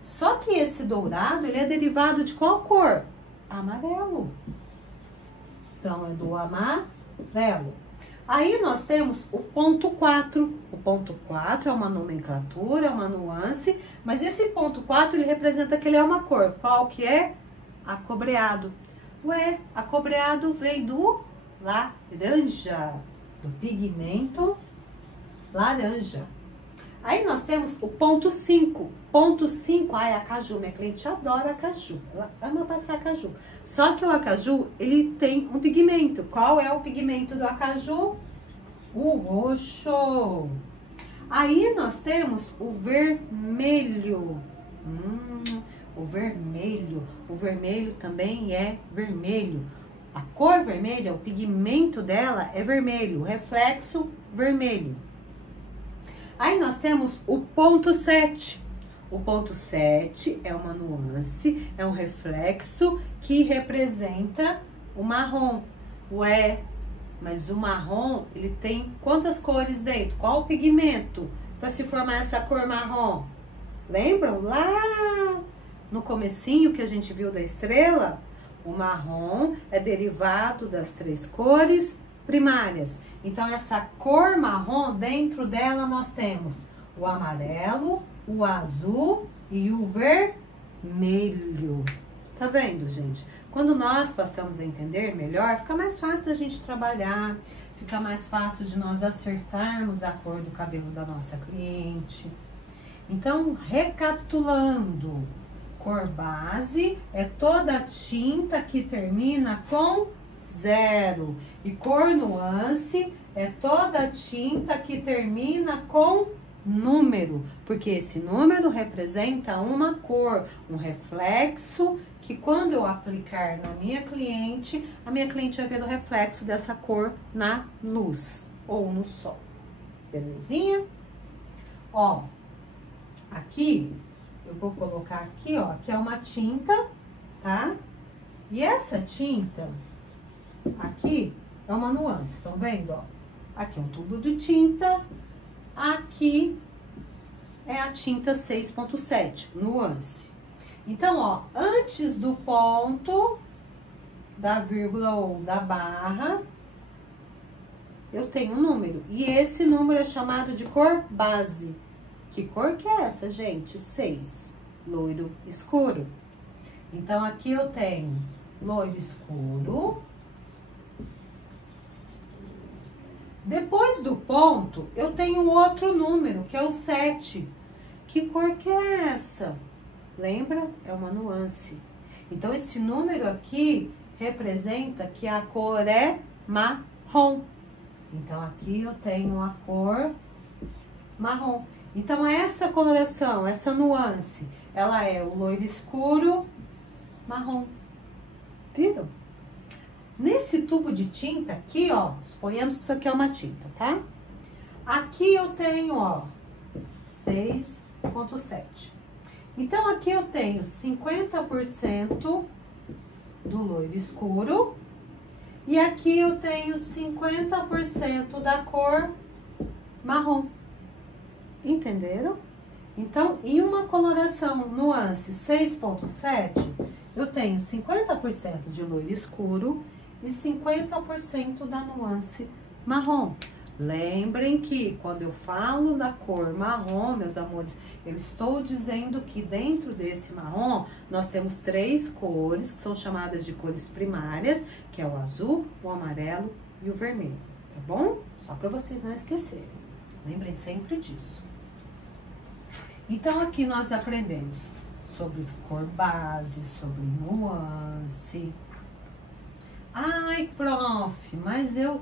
Só que esse dourado, ele é derivado de qual cor? Amarelo. Então, é do amarelo. Aí nós temos o ponto 4. O ponto 4 é uma nomenclatura, é uma nuance, mas esse ponto 4, ele representa que ele é uma cor. Qual que é? Acobreado. Ué, acobreado vem do laranja, do pigmento laranja. Aí nós temos o ponto 5. Ponto 5, ai, acaju, minha cliente adora acaju, ela ama passar acaju. Só que o acaju, ele tem um pigmento. Qual é o pigmento do acaju? O roxo. Aí nós temos o vermelho. O vermelho também é vermelho. A cor vermelha, o pigmento dela é vermelho, o reflexo vermelho. Aí nós temos o ponto 7. O ponto 7 é uma nuance, é um reflexo que representa o marrom. Ué, mas o marrom, ele tem quantas cores dentro? Qual o pigmento para se formar essa cor marrom? Lembram lá no comecinho que a gente viu da estrela? O marrom é derivado das 3 cores primárias. Então, essa cor marrom, dentro dela nós temos o amarelo, o azul e o vermelho. Tá vendo, gente? Quando nós passamos a entender melhor, fica mais fácil da gente trabalhar, fica mais fácil de nós acertarmos a cor do cabelo da nossa cliente. Então, recapitulando, cor base é toda tinta que termina com 0. E cor nuance é toda tinta que termina com número, porque esse número representa uma cor, um reflexo que quando eu aplicar na minha cliente, a minha cliente vai ver o reflexo dessa cor na luz ou no sol. Belezinha? Ó, aqui eu vou colocar aqui, ó, que é uma tinta, tá? E essa tinta aqui é uma nuance, estão vendo, ó? Aqui é um tubo de tinta, aqui é a tinta 6.7, nuance. Então, ó, antes do ponto, da vírgula ou da barra, eu tenho um número. E esse número é chamado de cor base. Que cor que é essa, gente? 6. Loiro escuro. Então, aqui eu tenho loiro escuro. Depois do ponto, eu tenho outro número, que é o 7. Que cor que é essa? Lembra? É uma nuance. Então, esse número aqui representa que a cor é marrom. Então, aqui eu tenho a cor marrom. Então, essa coloração, essa nuance, ela é o loiro escuro marrom. Viram? Nesse tubo de tinta aqui, ó, suponhamos que isso aqui é uma tinta, tá? Aqui eu tenho, ó, 6.7. Então, aqui eu tenho 50% do loiro escuro. E aqui eu tenho 50% da cor marrom. Entenderam? Então, em uma coloração nuance 6.7, eu tenho 50% de loiro escuro e 50% da nuance marrom. Lembrem que quando eu falo da cor marrom, meus amores, eu estou dizendo que dentro desse marrom nós temos 3 cores que são chamadas de cores primárias, que é o azul, o amarelo e o vermelho, tá bom? Só para vocês não esquecerem. Lembrem sempre disso. Então aqui nós aprendemos sobre cor base, sobre nuance. Ai, prof, mas eu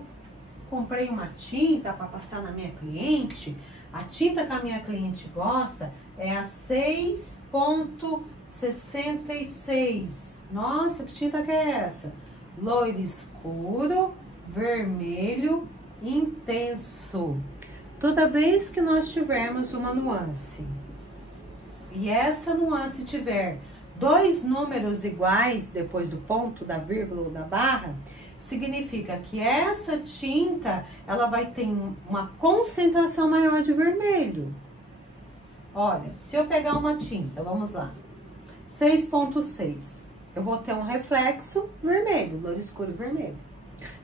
comprei uma tinta para passar na minha cliente. A tinta que a minha cliente gosta é a 6.66. Nossa, que tinta que é essa? Loiro escuro, vermelho intenso. Toda vez que nós tivermos uma nuance e essa nuance tiver 2 números iguais depois do ponto, da vírgula ou da barra, significa que essa tinta, ela vai ter uma concentração maior de vermelho. Olha, se eu pegar uma tinta, vamos lá, 6.6, eu vou ter um reflexo vermelho, loiro escuro vermelho.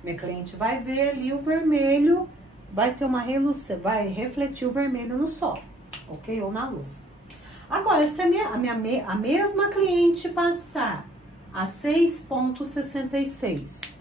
Minha cliente vai ver ali o vermelho, vai ter uma reluzência, vai refletir o vermelho no sol, ok? Ou na luz. Agora, se a mesma cliente passar a 6.66,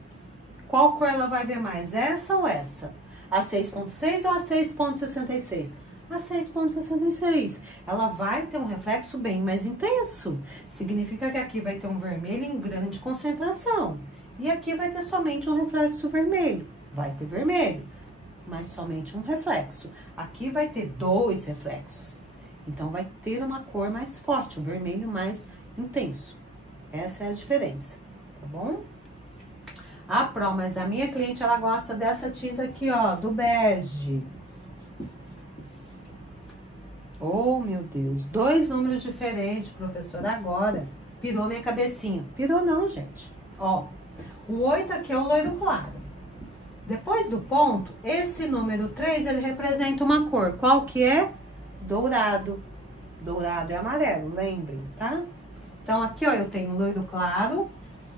qual cor ela vai ver mais? Essa ou essa? A 6.6 ou a 6.66? A 6.66. Ela vai ter um reflexo bem mais intenso. Significa que aqui vai ter um vermelho em grande concentração. E aqui vai ter somente um reflexo vermelho. Vai ter vermelho, mas somente um reflexo. Aqui vai ter 2 reflexos. Então, vai ter uma cor mais forte, um vermelho mais intenso. Essa é a diferença, tá bom? Ah, Pro, mas a minha cliente, ela gosta dessa tinta aqui, ó, do bege. Oh, meu Deus, 2 números diferentes, professora, agora. Pirou minha cabecinha. Pirou não, gente. Ó, o 8 aqui é o loiro claro. Depois do ponto, esse número 3, ele representa uma cor. Qual que é? Dourado. Dourado é amarelo, lembrem, tá? Então, aqui, ó, eu tenho loiro claro,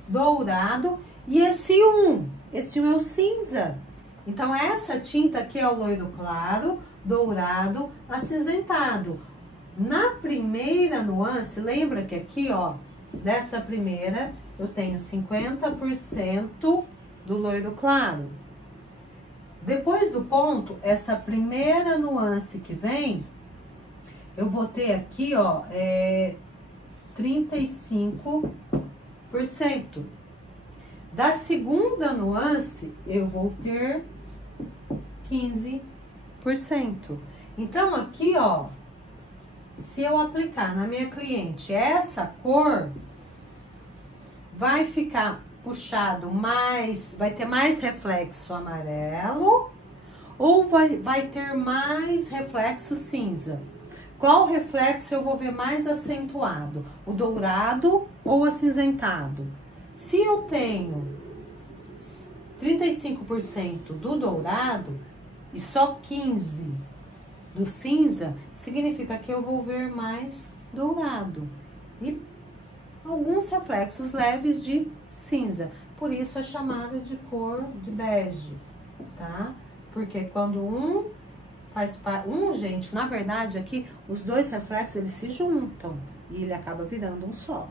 dourado e esse 1. Esse 1 é o cinza. Então, essa tinta aqui é o loiro claro, dourado, acinzentado. Na primeira nuance, lembra que aqui, ó, dessa primeira, eu tenho 50% do loiro claro. Depois do ponto, essa primeira nuance que vem, eu vou ter aqui, ó, 35%. Da segunda nuance, eu vou ter 15%. Então, aqui, ó, se eu aplicar na minha cliente essa cor, vai ficar puxado mais, vai ter mais reflexo amarelo ou vai ter mais reflexo cinza? Qual reflexo eu vou ver mais acentuado? O dourado ou o acinzentado? Se eu tenho 35% do dourado e só 15% do cinza, significa que eu vou ver mais dourado. E alguns reflexos leves de cinza. Por isso é chamada de cor de bege, tá? Porque quando um faz parte... gente, na verdade aqui, os 2 reflexos, eles se juntam e ele acaba virando um só.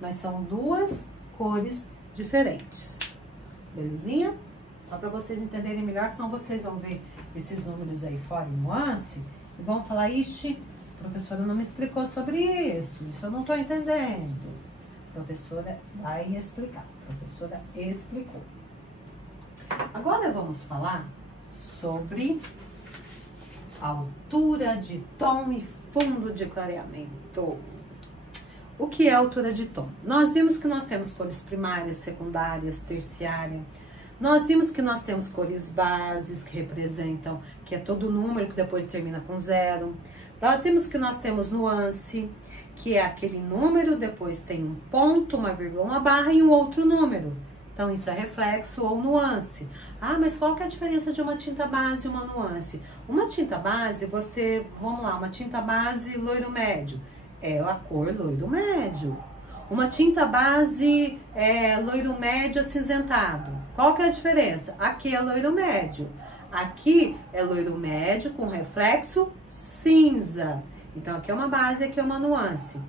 Mas são 2 cores diferentes. Belezinha? Só para vocês entenderem melhor, senão vocês vão ver esses números aí fora em nuance e vão falar, ixi, a professora não me explicou sobre isso eu não tô entendendo. A professora vai explicar, a professora explicou. Agora vamos falar sobre altura de tom e fundo de clareamento. O que é altura de tom? Nós vimos que nós temos cores primárias, secundárias, terciárias. Nós vimos que nós temos cores bases, que representam, que é todo número que depois termina com 0. Nós vimos que nós temos nuance, que é aquele número, depois tem um ponto, uma vírgula, uma barra e um outro número. Então, isso é reflexo ou nuance. Ah, mas qual que é a diferença de uma tinta base e uma nuance? Uma tinta base, vamos lá, uma tinta base loiro médio. É a cor loiro médio. Uma tinta base loiro médio acinzentado. Qual que é a diferença? Aqui é loiro médio. Aqui é loiro médio com reflexo cinza. Então, aqui é uma base, aqui é uma nuance.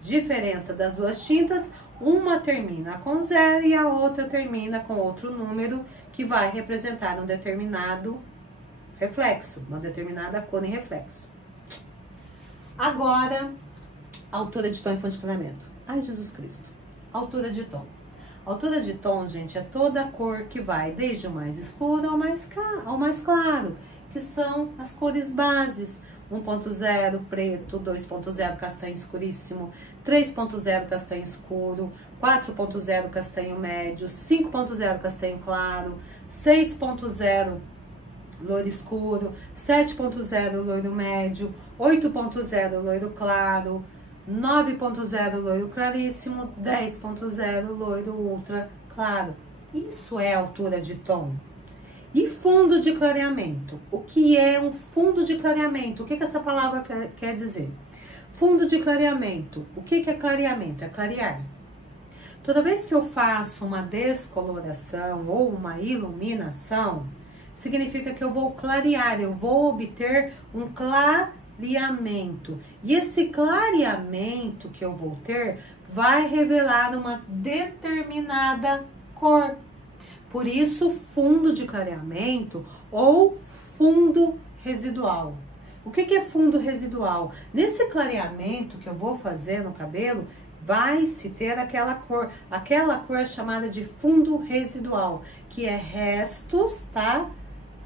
Diferença das duas tintas, uma termina com 0 e a outra termina com outro número que vai representar um determinado reflexo, uma determinada cor em reflexo. Agora, altura de tom e fonte de clareamento. Ai, Jesus Cristo. Altura de tom. Altura de tom, gente, é toda a cor que vai desde o mais escuro ao mais claro, que são as cores bases. 1.0 preto, 2.0 castanho escuríssimo, 3.0 castanho escuro, 4.0 castanho médio, 5.0 castanho claro, 6.0 loiro escuro, 7.0 loiro médio, 8.0 loiro claro, 9.0 loiro claríssimo, 10.0 loiro ultra claro. Isso é altura de tom. E fundo de clareamento? O que é um fundo de clareamento? O que essa palavra quer dizer? Fundo de clareamento. O que é clareamento? É clarear. Toda vez que eu faço uma descoloração ou uma iluminação, significa que eu vou clarear, eu vou obter um clareamento. E esse clareamento que eu vou ter vai revelar uma determinada cor. Por isso, fundo de clareamento ou fundo residual. O que é fundo residual? Nesse clareamento que eu vou fazer no cabelo, vai se ter aquela cor. Aquela cor é chamada de fundo residual, que é restos, tá?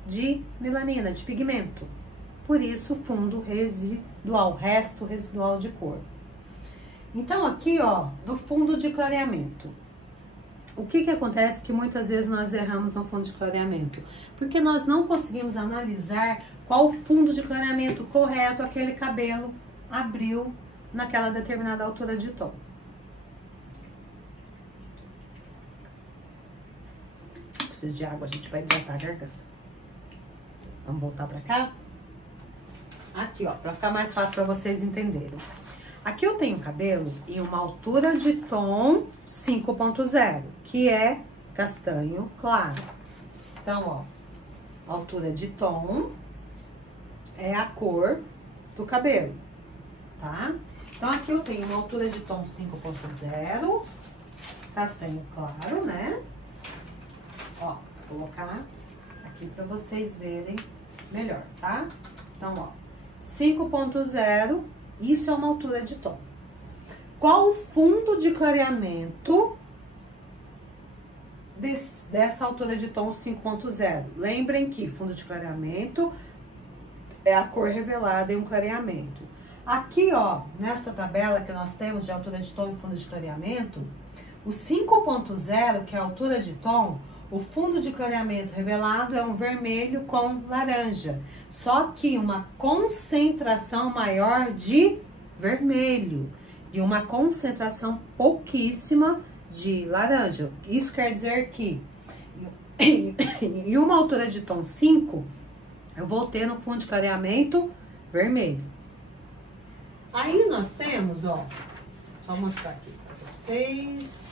De melanina, de pigmento. Por isso, fundo residual, resto residual de cor. Então, aqui, ó, no fundo de clareamento. O que acontece que muitas vezes nós erramos no fundo de clareamento? Porque nós não conseguimos analisar qual fundo de clareamento correto aquele cabelo abriu naquela determinada altura de tom. Precisa de água, a gente vai hidratar a garganta. Vamos voltar pra cá? Aqui, ó, pra ficar mais fácil pra vocês entenderem. Aqui eu tenho cabelo em uma altura de tom 5.0, que é castanho claro. Então, ó, altura de tom é a cor do cabelo, tá? Então, aqui eu tenho uma altura de tom 5.0, castanho claro, né? Ó, vou colocar aqui pra vocês verem melhor, tá? Então, ó, 5.0, isso é uma altura de tom. Qual o fundo de clareamento dessa altura de tom 5.0? Lembrem que fundo de clareamento é a cor revelada em um clareamento. Aqui, ó, nessa tabela que nós temos de altura de tom e fundo de clareamento, o 5.0, que é a altura de tom, o fundo de clareamento revelado é um vermelho com laranja, só que uma concentração maior de vermelho e uma concentração pouquíssima de laranja. Isso quer dizer que em uma altura de tom 5, eu vou ter no fundo de clareamento vermelho. Aí nós temos, ó, deixa eu mostrar aqui pra vocês.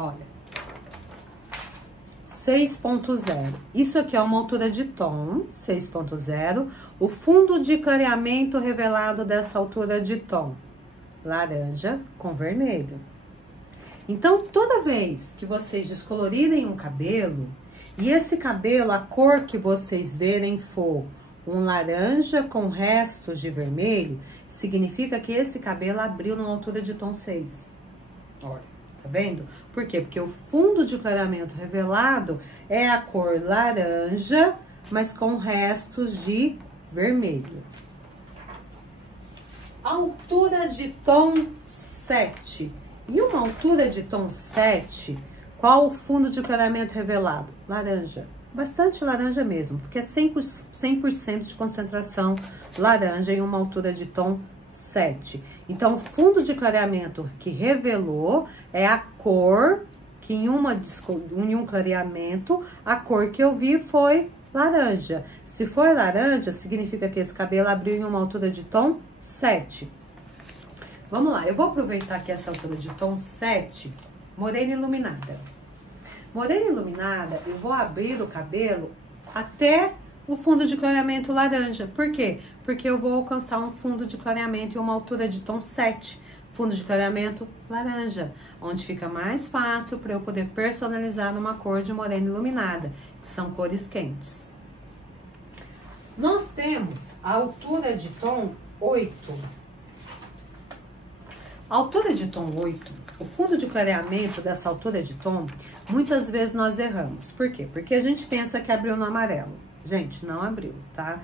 Olha, 6.0. Isso aqui é uma altura de tom, 6.0. O fundo de clareamento revelado dessa altura de tom, laranja com vermelho. Então, toda vez que vocês descolorirem um cabelo, e esse cabelo, a cor que vocês verem for um laranja com restos de vermelho, significa que esse cabelo abriu numa altura de tom 6. Olha. Tá vendo? Por quê? Porque o fundo de clareamento revelado é a cor laranja, mas com restos de vermelho. Altura de tom 7. Em uma altura de tom 7, qual o fundo de clareamento revelado? Laranja. Bastante laranja mesmo, porque é 100% de concentração laranja em uma altura de tom 7. Então, o fundo de clareamento que revelou é a cor que em um clareamento, a cor que eu vi foi laranja. Se foi laranja, significa que esse cabelo abriu em uma altura de tom 7. Vamos lá, eu vou aproveitar aqui essa altura de tom 7, morena iluminada. Morena iluminada, eu vou abrir o cabelo até o fundo de clareamento laranja. Por quê? Porque eu vou alcançar um fundo de clareamento e uma altura de tom 7. Fundo de clareamento laranja, onde fica mais fácil para eu poder personalizar uma cor de morena iluminada, que são cores quentes. Nós temos a altura de tom 8. A altura de tom 8, o fundo de clareamento dessa altura de tom, muitas vezes nós erramos. Por quê? Porque a gente pensa que abriu no amarelo. Gente, não abriu, tá?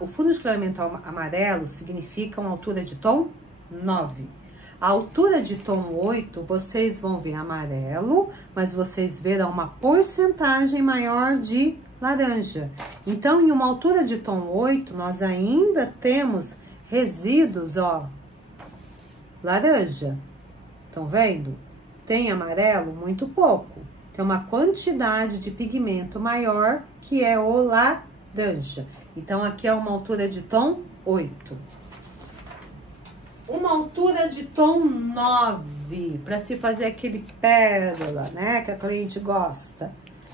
O fundo de clareamento amarelo significa uma altura de tom 9. A altura de tom 8, vocês vão ver amarelo, mas vocês verão uma porcentagem maior de laranja. Então, em uma altura de tom 8, nós ainda temos resíduos, ó, laranja. Estão vendo? Tem amarelo? Muito pouco. Tem uma quantidade de pigmento maior, que é o laranja. Então, aqui é uma altura de tom 8. Uma altura de tom 9, para se fazer aquele pérola, né, que a cliente gosta.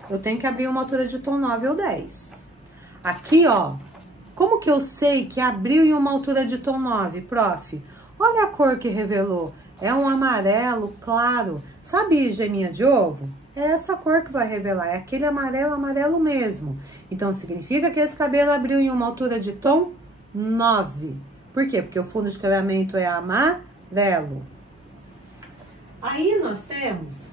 Eu tenho que abrir uma altura de tom 9 ou 10. Aqui, ó, como que eu sei que abriu em uma altura de tom 9, prof? Olha a cor que revelou. É um amarelo claro. Sabe geminha de ovo? É essa cor que vai revelar. É aquele amarelo, amarelo mesmo. Então, significa que esse cabelo abriu em uma altura de tom 9. Por quê? Porque o fundo de clareamento é amarelo. Aí, nós temos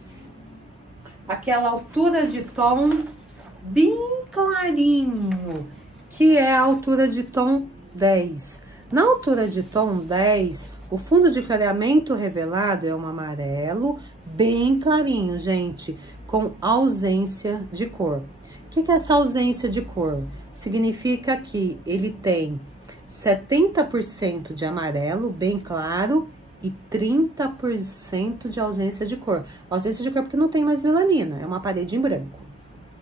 aquela altura de tom bem clarinho, que é a altura de tom 10. Na altura de tom 10, o fundo de clareamento revelado é um amarelo bem clarinho, gente, com ausência de cor. O que é essa ausência de cor? Significa que ele tem 70% de amarelo, bem claro, e 30% de ausência de cor. Ausência de cor porque não tem mais melanina, é uma parede em branco,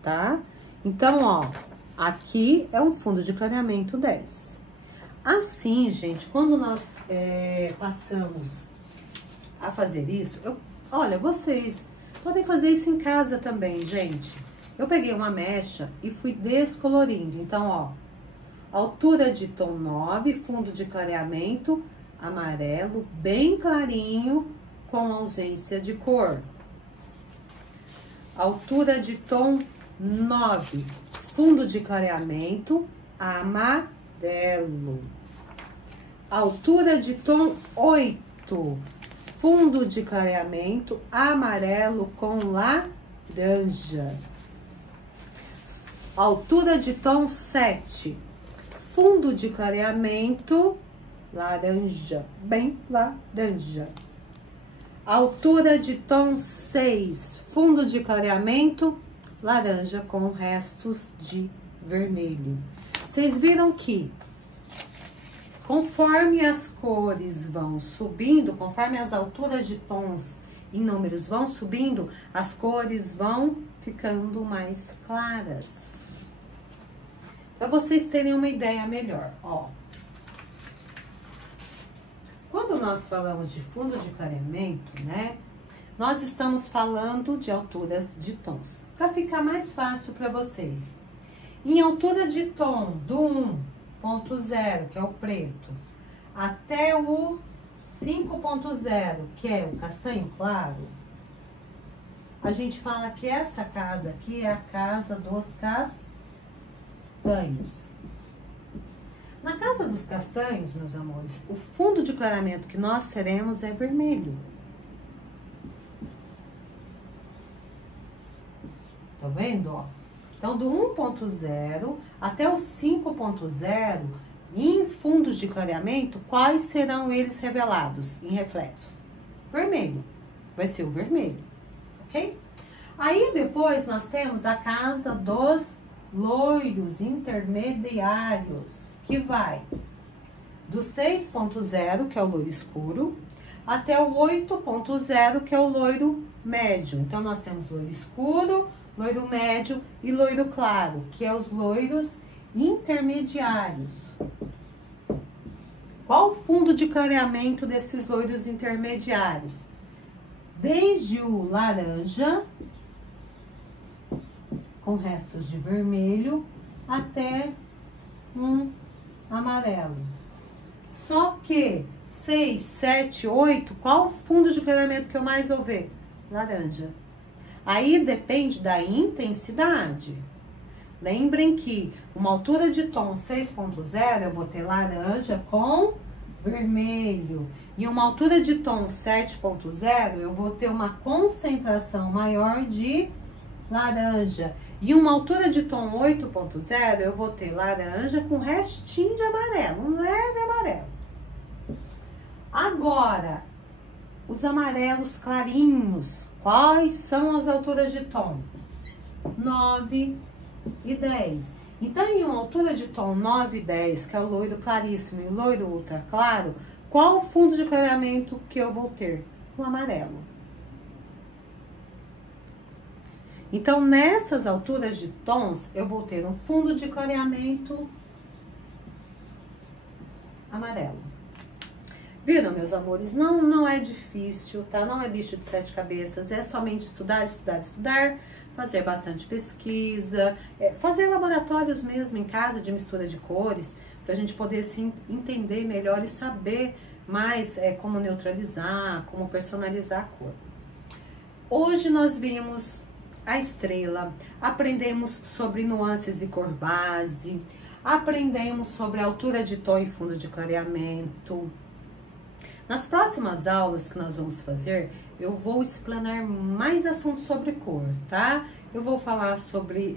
tá? Então, ó, aqui é um fundo de clareamento 10. Assim, gente, quando nós passamos a fazer isso, olha, vocês podem fazer isso em casa também, gente. Eu peguei uma mecha e fui descolorindo. Então, ó, altura de tom 9, fundo de clareamento amarelo, bem clarinho, com ausência de cor. Altura de tom 9, fundo de clareamento amarelo. Altura de tom 8, fundo de clareamento amarelo com laranja. Altura de tom 7, fundo de clareamento laranja, bem laranja. Altura de tom 6, fundo de clareamento laranja com restos de vermelho. Vocês viram que conforme as cores vão subindo, conforme as alturas de tons em números vão subindo, as cores vão ficando mais claras. Para vocês terem uma ideia melhor, ó. Quando nós falamos de fundo de clareamento, né, nós estamos falando de alturas de tons. Para ficar mais fácil para vocês, em altura de tom do 1.0, que é o preto, até o 5.0, que é o castanho claro, a gente fala que essa casa aqui é a casa dos castanhos. Na casa dos castanhos, meus amores, o fundo de clareamento que nós teremos é vermelho. Tá vendo, ó? Então, do 1.0 até o 5.0, em fundos de clareamento, quais serão eles revelados em reflexos? Vermelho. Vai ser o vermelho, ok? Aí, depois, nós temos a casa dos loiros intermediários, que vai do 6.0, que é o loiro escuro, até o 8.0, que é o loiro médio. Então, nós temos loiro escuro, loiro médio e loiro claro, que é os loiros intermediários. Qual o fundo de clareamento desses loiros intermediários? Desde o laranja, com restos de vermelho, até um amarelo. Só que 6, 7, 8, qual o fundo de clareamento que eu mais vou ver? Laranja. Aí depende da intensidade. Lembrem que uma altura de tom 6.0 eu vou ter laranja com vermelho. E uma altura de tom 7.0 eu vou ter uma concentração maior de laranja. E uma altura de tom 8.0 eu vou ter laranja com restinho de amarelo, um leve amarelo. Agora, os amarelos clarinhos, quais são as alturas de tom? 9 e 10. Então, em uma altura de tom 9 e 10, que é o loiro claríssimo e o loiro ultra claro, qual o fundo de clareamento que eu vou ter? O amarelo. Então, nessas alturas de tons, eu vou ter um fundo de clareamento amarelo. Viram, meus amores? Não é difícil, tá? Não é bicho de 7 cabeças, é somente estudar, estudar, estudar, fazer bastante pesquisa, fazer laboratórios mesmo em casa de mistura de cores, pra gente poder, assim, entender melhor e saber mais como neutralizar, como personalizar a cor. Hoje nós vimos a estrela, aprendemos sobre nuances e cor base, aprendemos sobre altura de tom e fundo de clareamento. Nas próximas aulas que nós vamos fazer, eu vou explanar mais assuntos sobre cor, tá? Eu vou falar sobre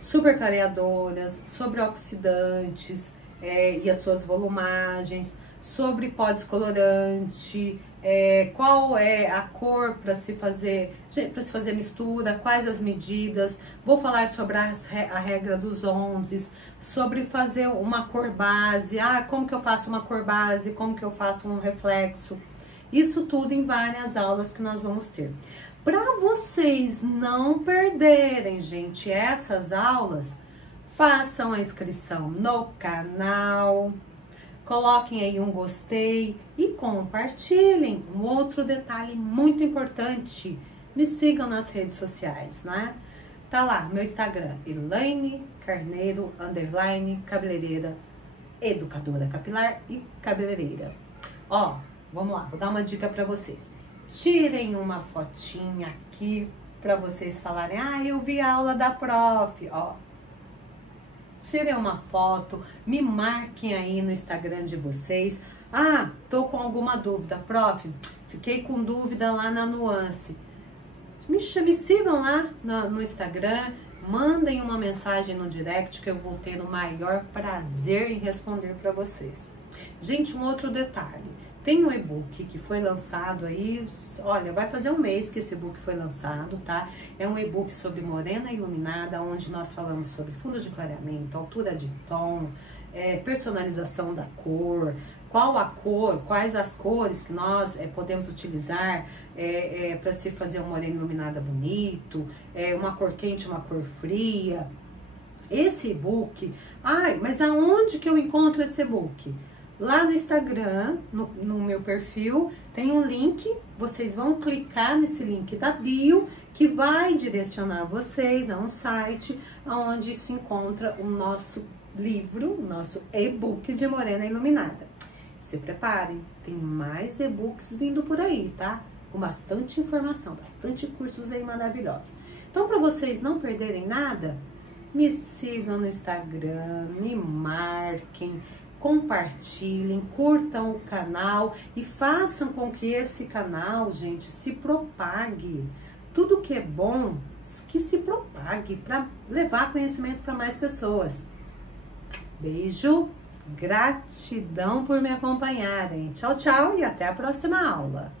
super clareadoras, sobre oxidantes e as suas volumagens, sobre pó descolorante, qual é a cor para se fazer mistura, quais as medidas. Vou falar sobre a regra dos 11, sobre fazer uma cor base, como que eu faço uma cor base, como que eu faço um reflexo. Isso tudo em várias aulas que nós vamos ter. Para vocês não perderem, gente, essas aulas, façam a inscrição no canal. Coloquem aí um gostei e compartilhem. Um outro detalhe muito importante, me sigam nas redes sociais, né? Tá lá, meu Instagram, Elaine Carneiro, _ cabeleireira, educadora capilar e cabeleireira. Ó, vamos lá, vou dar uma dica pra vocês. Tirem uma fotinha aqui pra vocês falarem, eu vi a aula da prof, ó. Tirem uma foto, me marquem aí no Instagram de vocês. Tô com alguma dúvida, prof, fiquei com dúvida lá na nuance. Me sigam lá no Instagram, mandem uma mensagem no direct que eu vou ter o maior prazer em responder para vocês. Gente, um outro detalhe. Tem um e-book que foi lançado aí, olha, vai fazer um mês que esse e-book foi lançado, tá? É um e-book sobre morena iluminada, onde nós falamos sobre fundo de clareamento, altura de tom, personalização da cor, qual a cor, quais as cores que nós podemos utilizar para se fazer uma morena iluminada bonito, uma cor quente, uma cor fria. Esse e-book, mas aonde que eu encontro esse e-book? Lá no Instagram, no meu perfil, tem um link, vocês vão clicar nesse link da bio, que vai direcionar vocês a um site onde se encontra o nosso livro, o nosso e-book de Morena Iluminada. Se preparem, tem mais e-books vindo por aí, tá? Com bastante informação, bastante cursos aí maravilhosos. Então, para vocês não perderem nada, me sigam no Instagram, me marquem, compartilhem, curtam o canal e façam com que esse canal, gente, se propague. Tudo que é bom, que se propague para levar conhecimento para mais pessoas. Beijo, gratidão por me acompanharem. Tchau, tchau e até a próxima aula.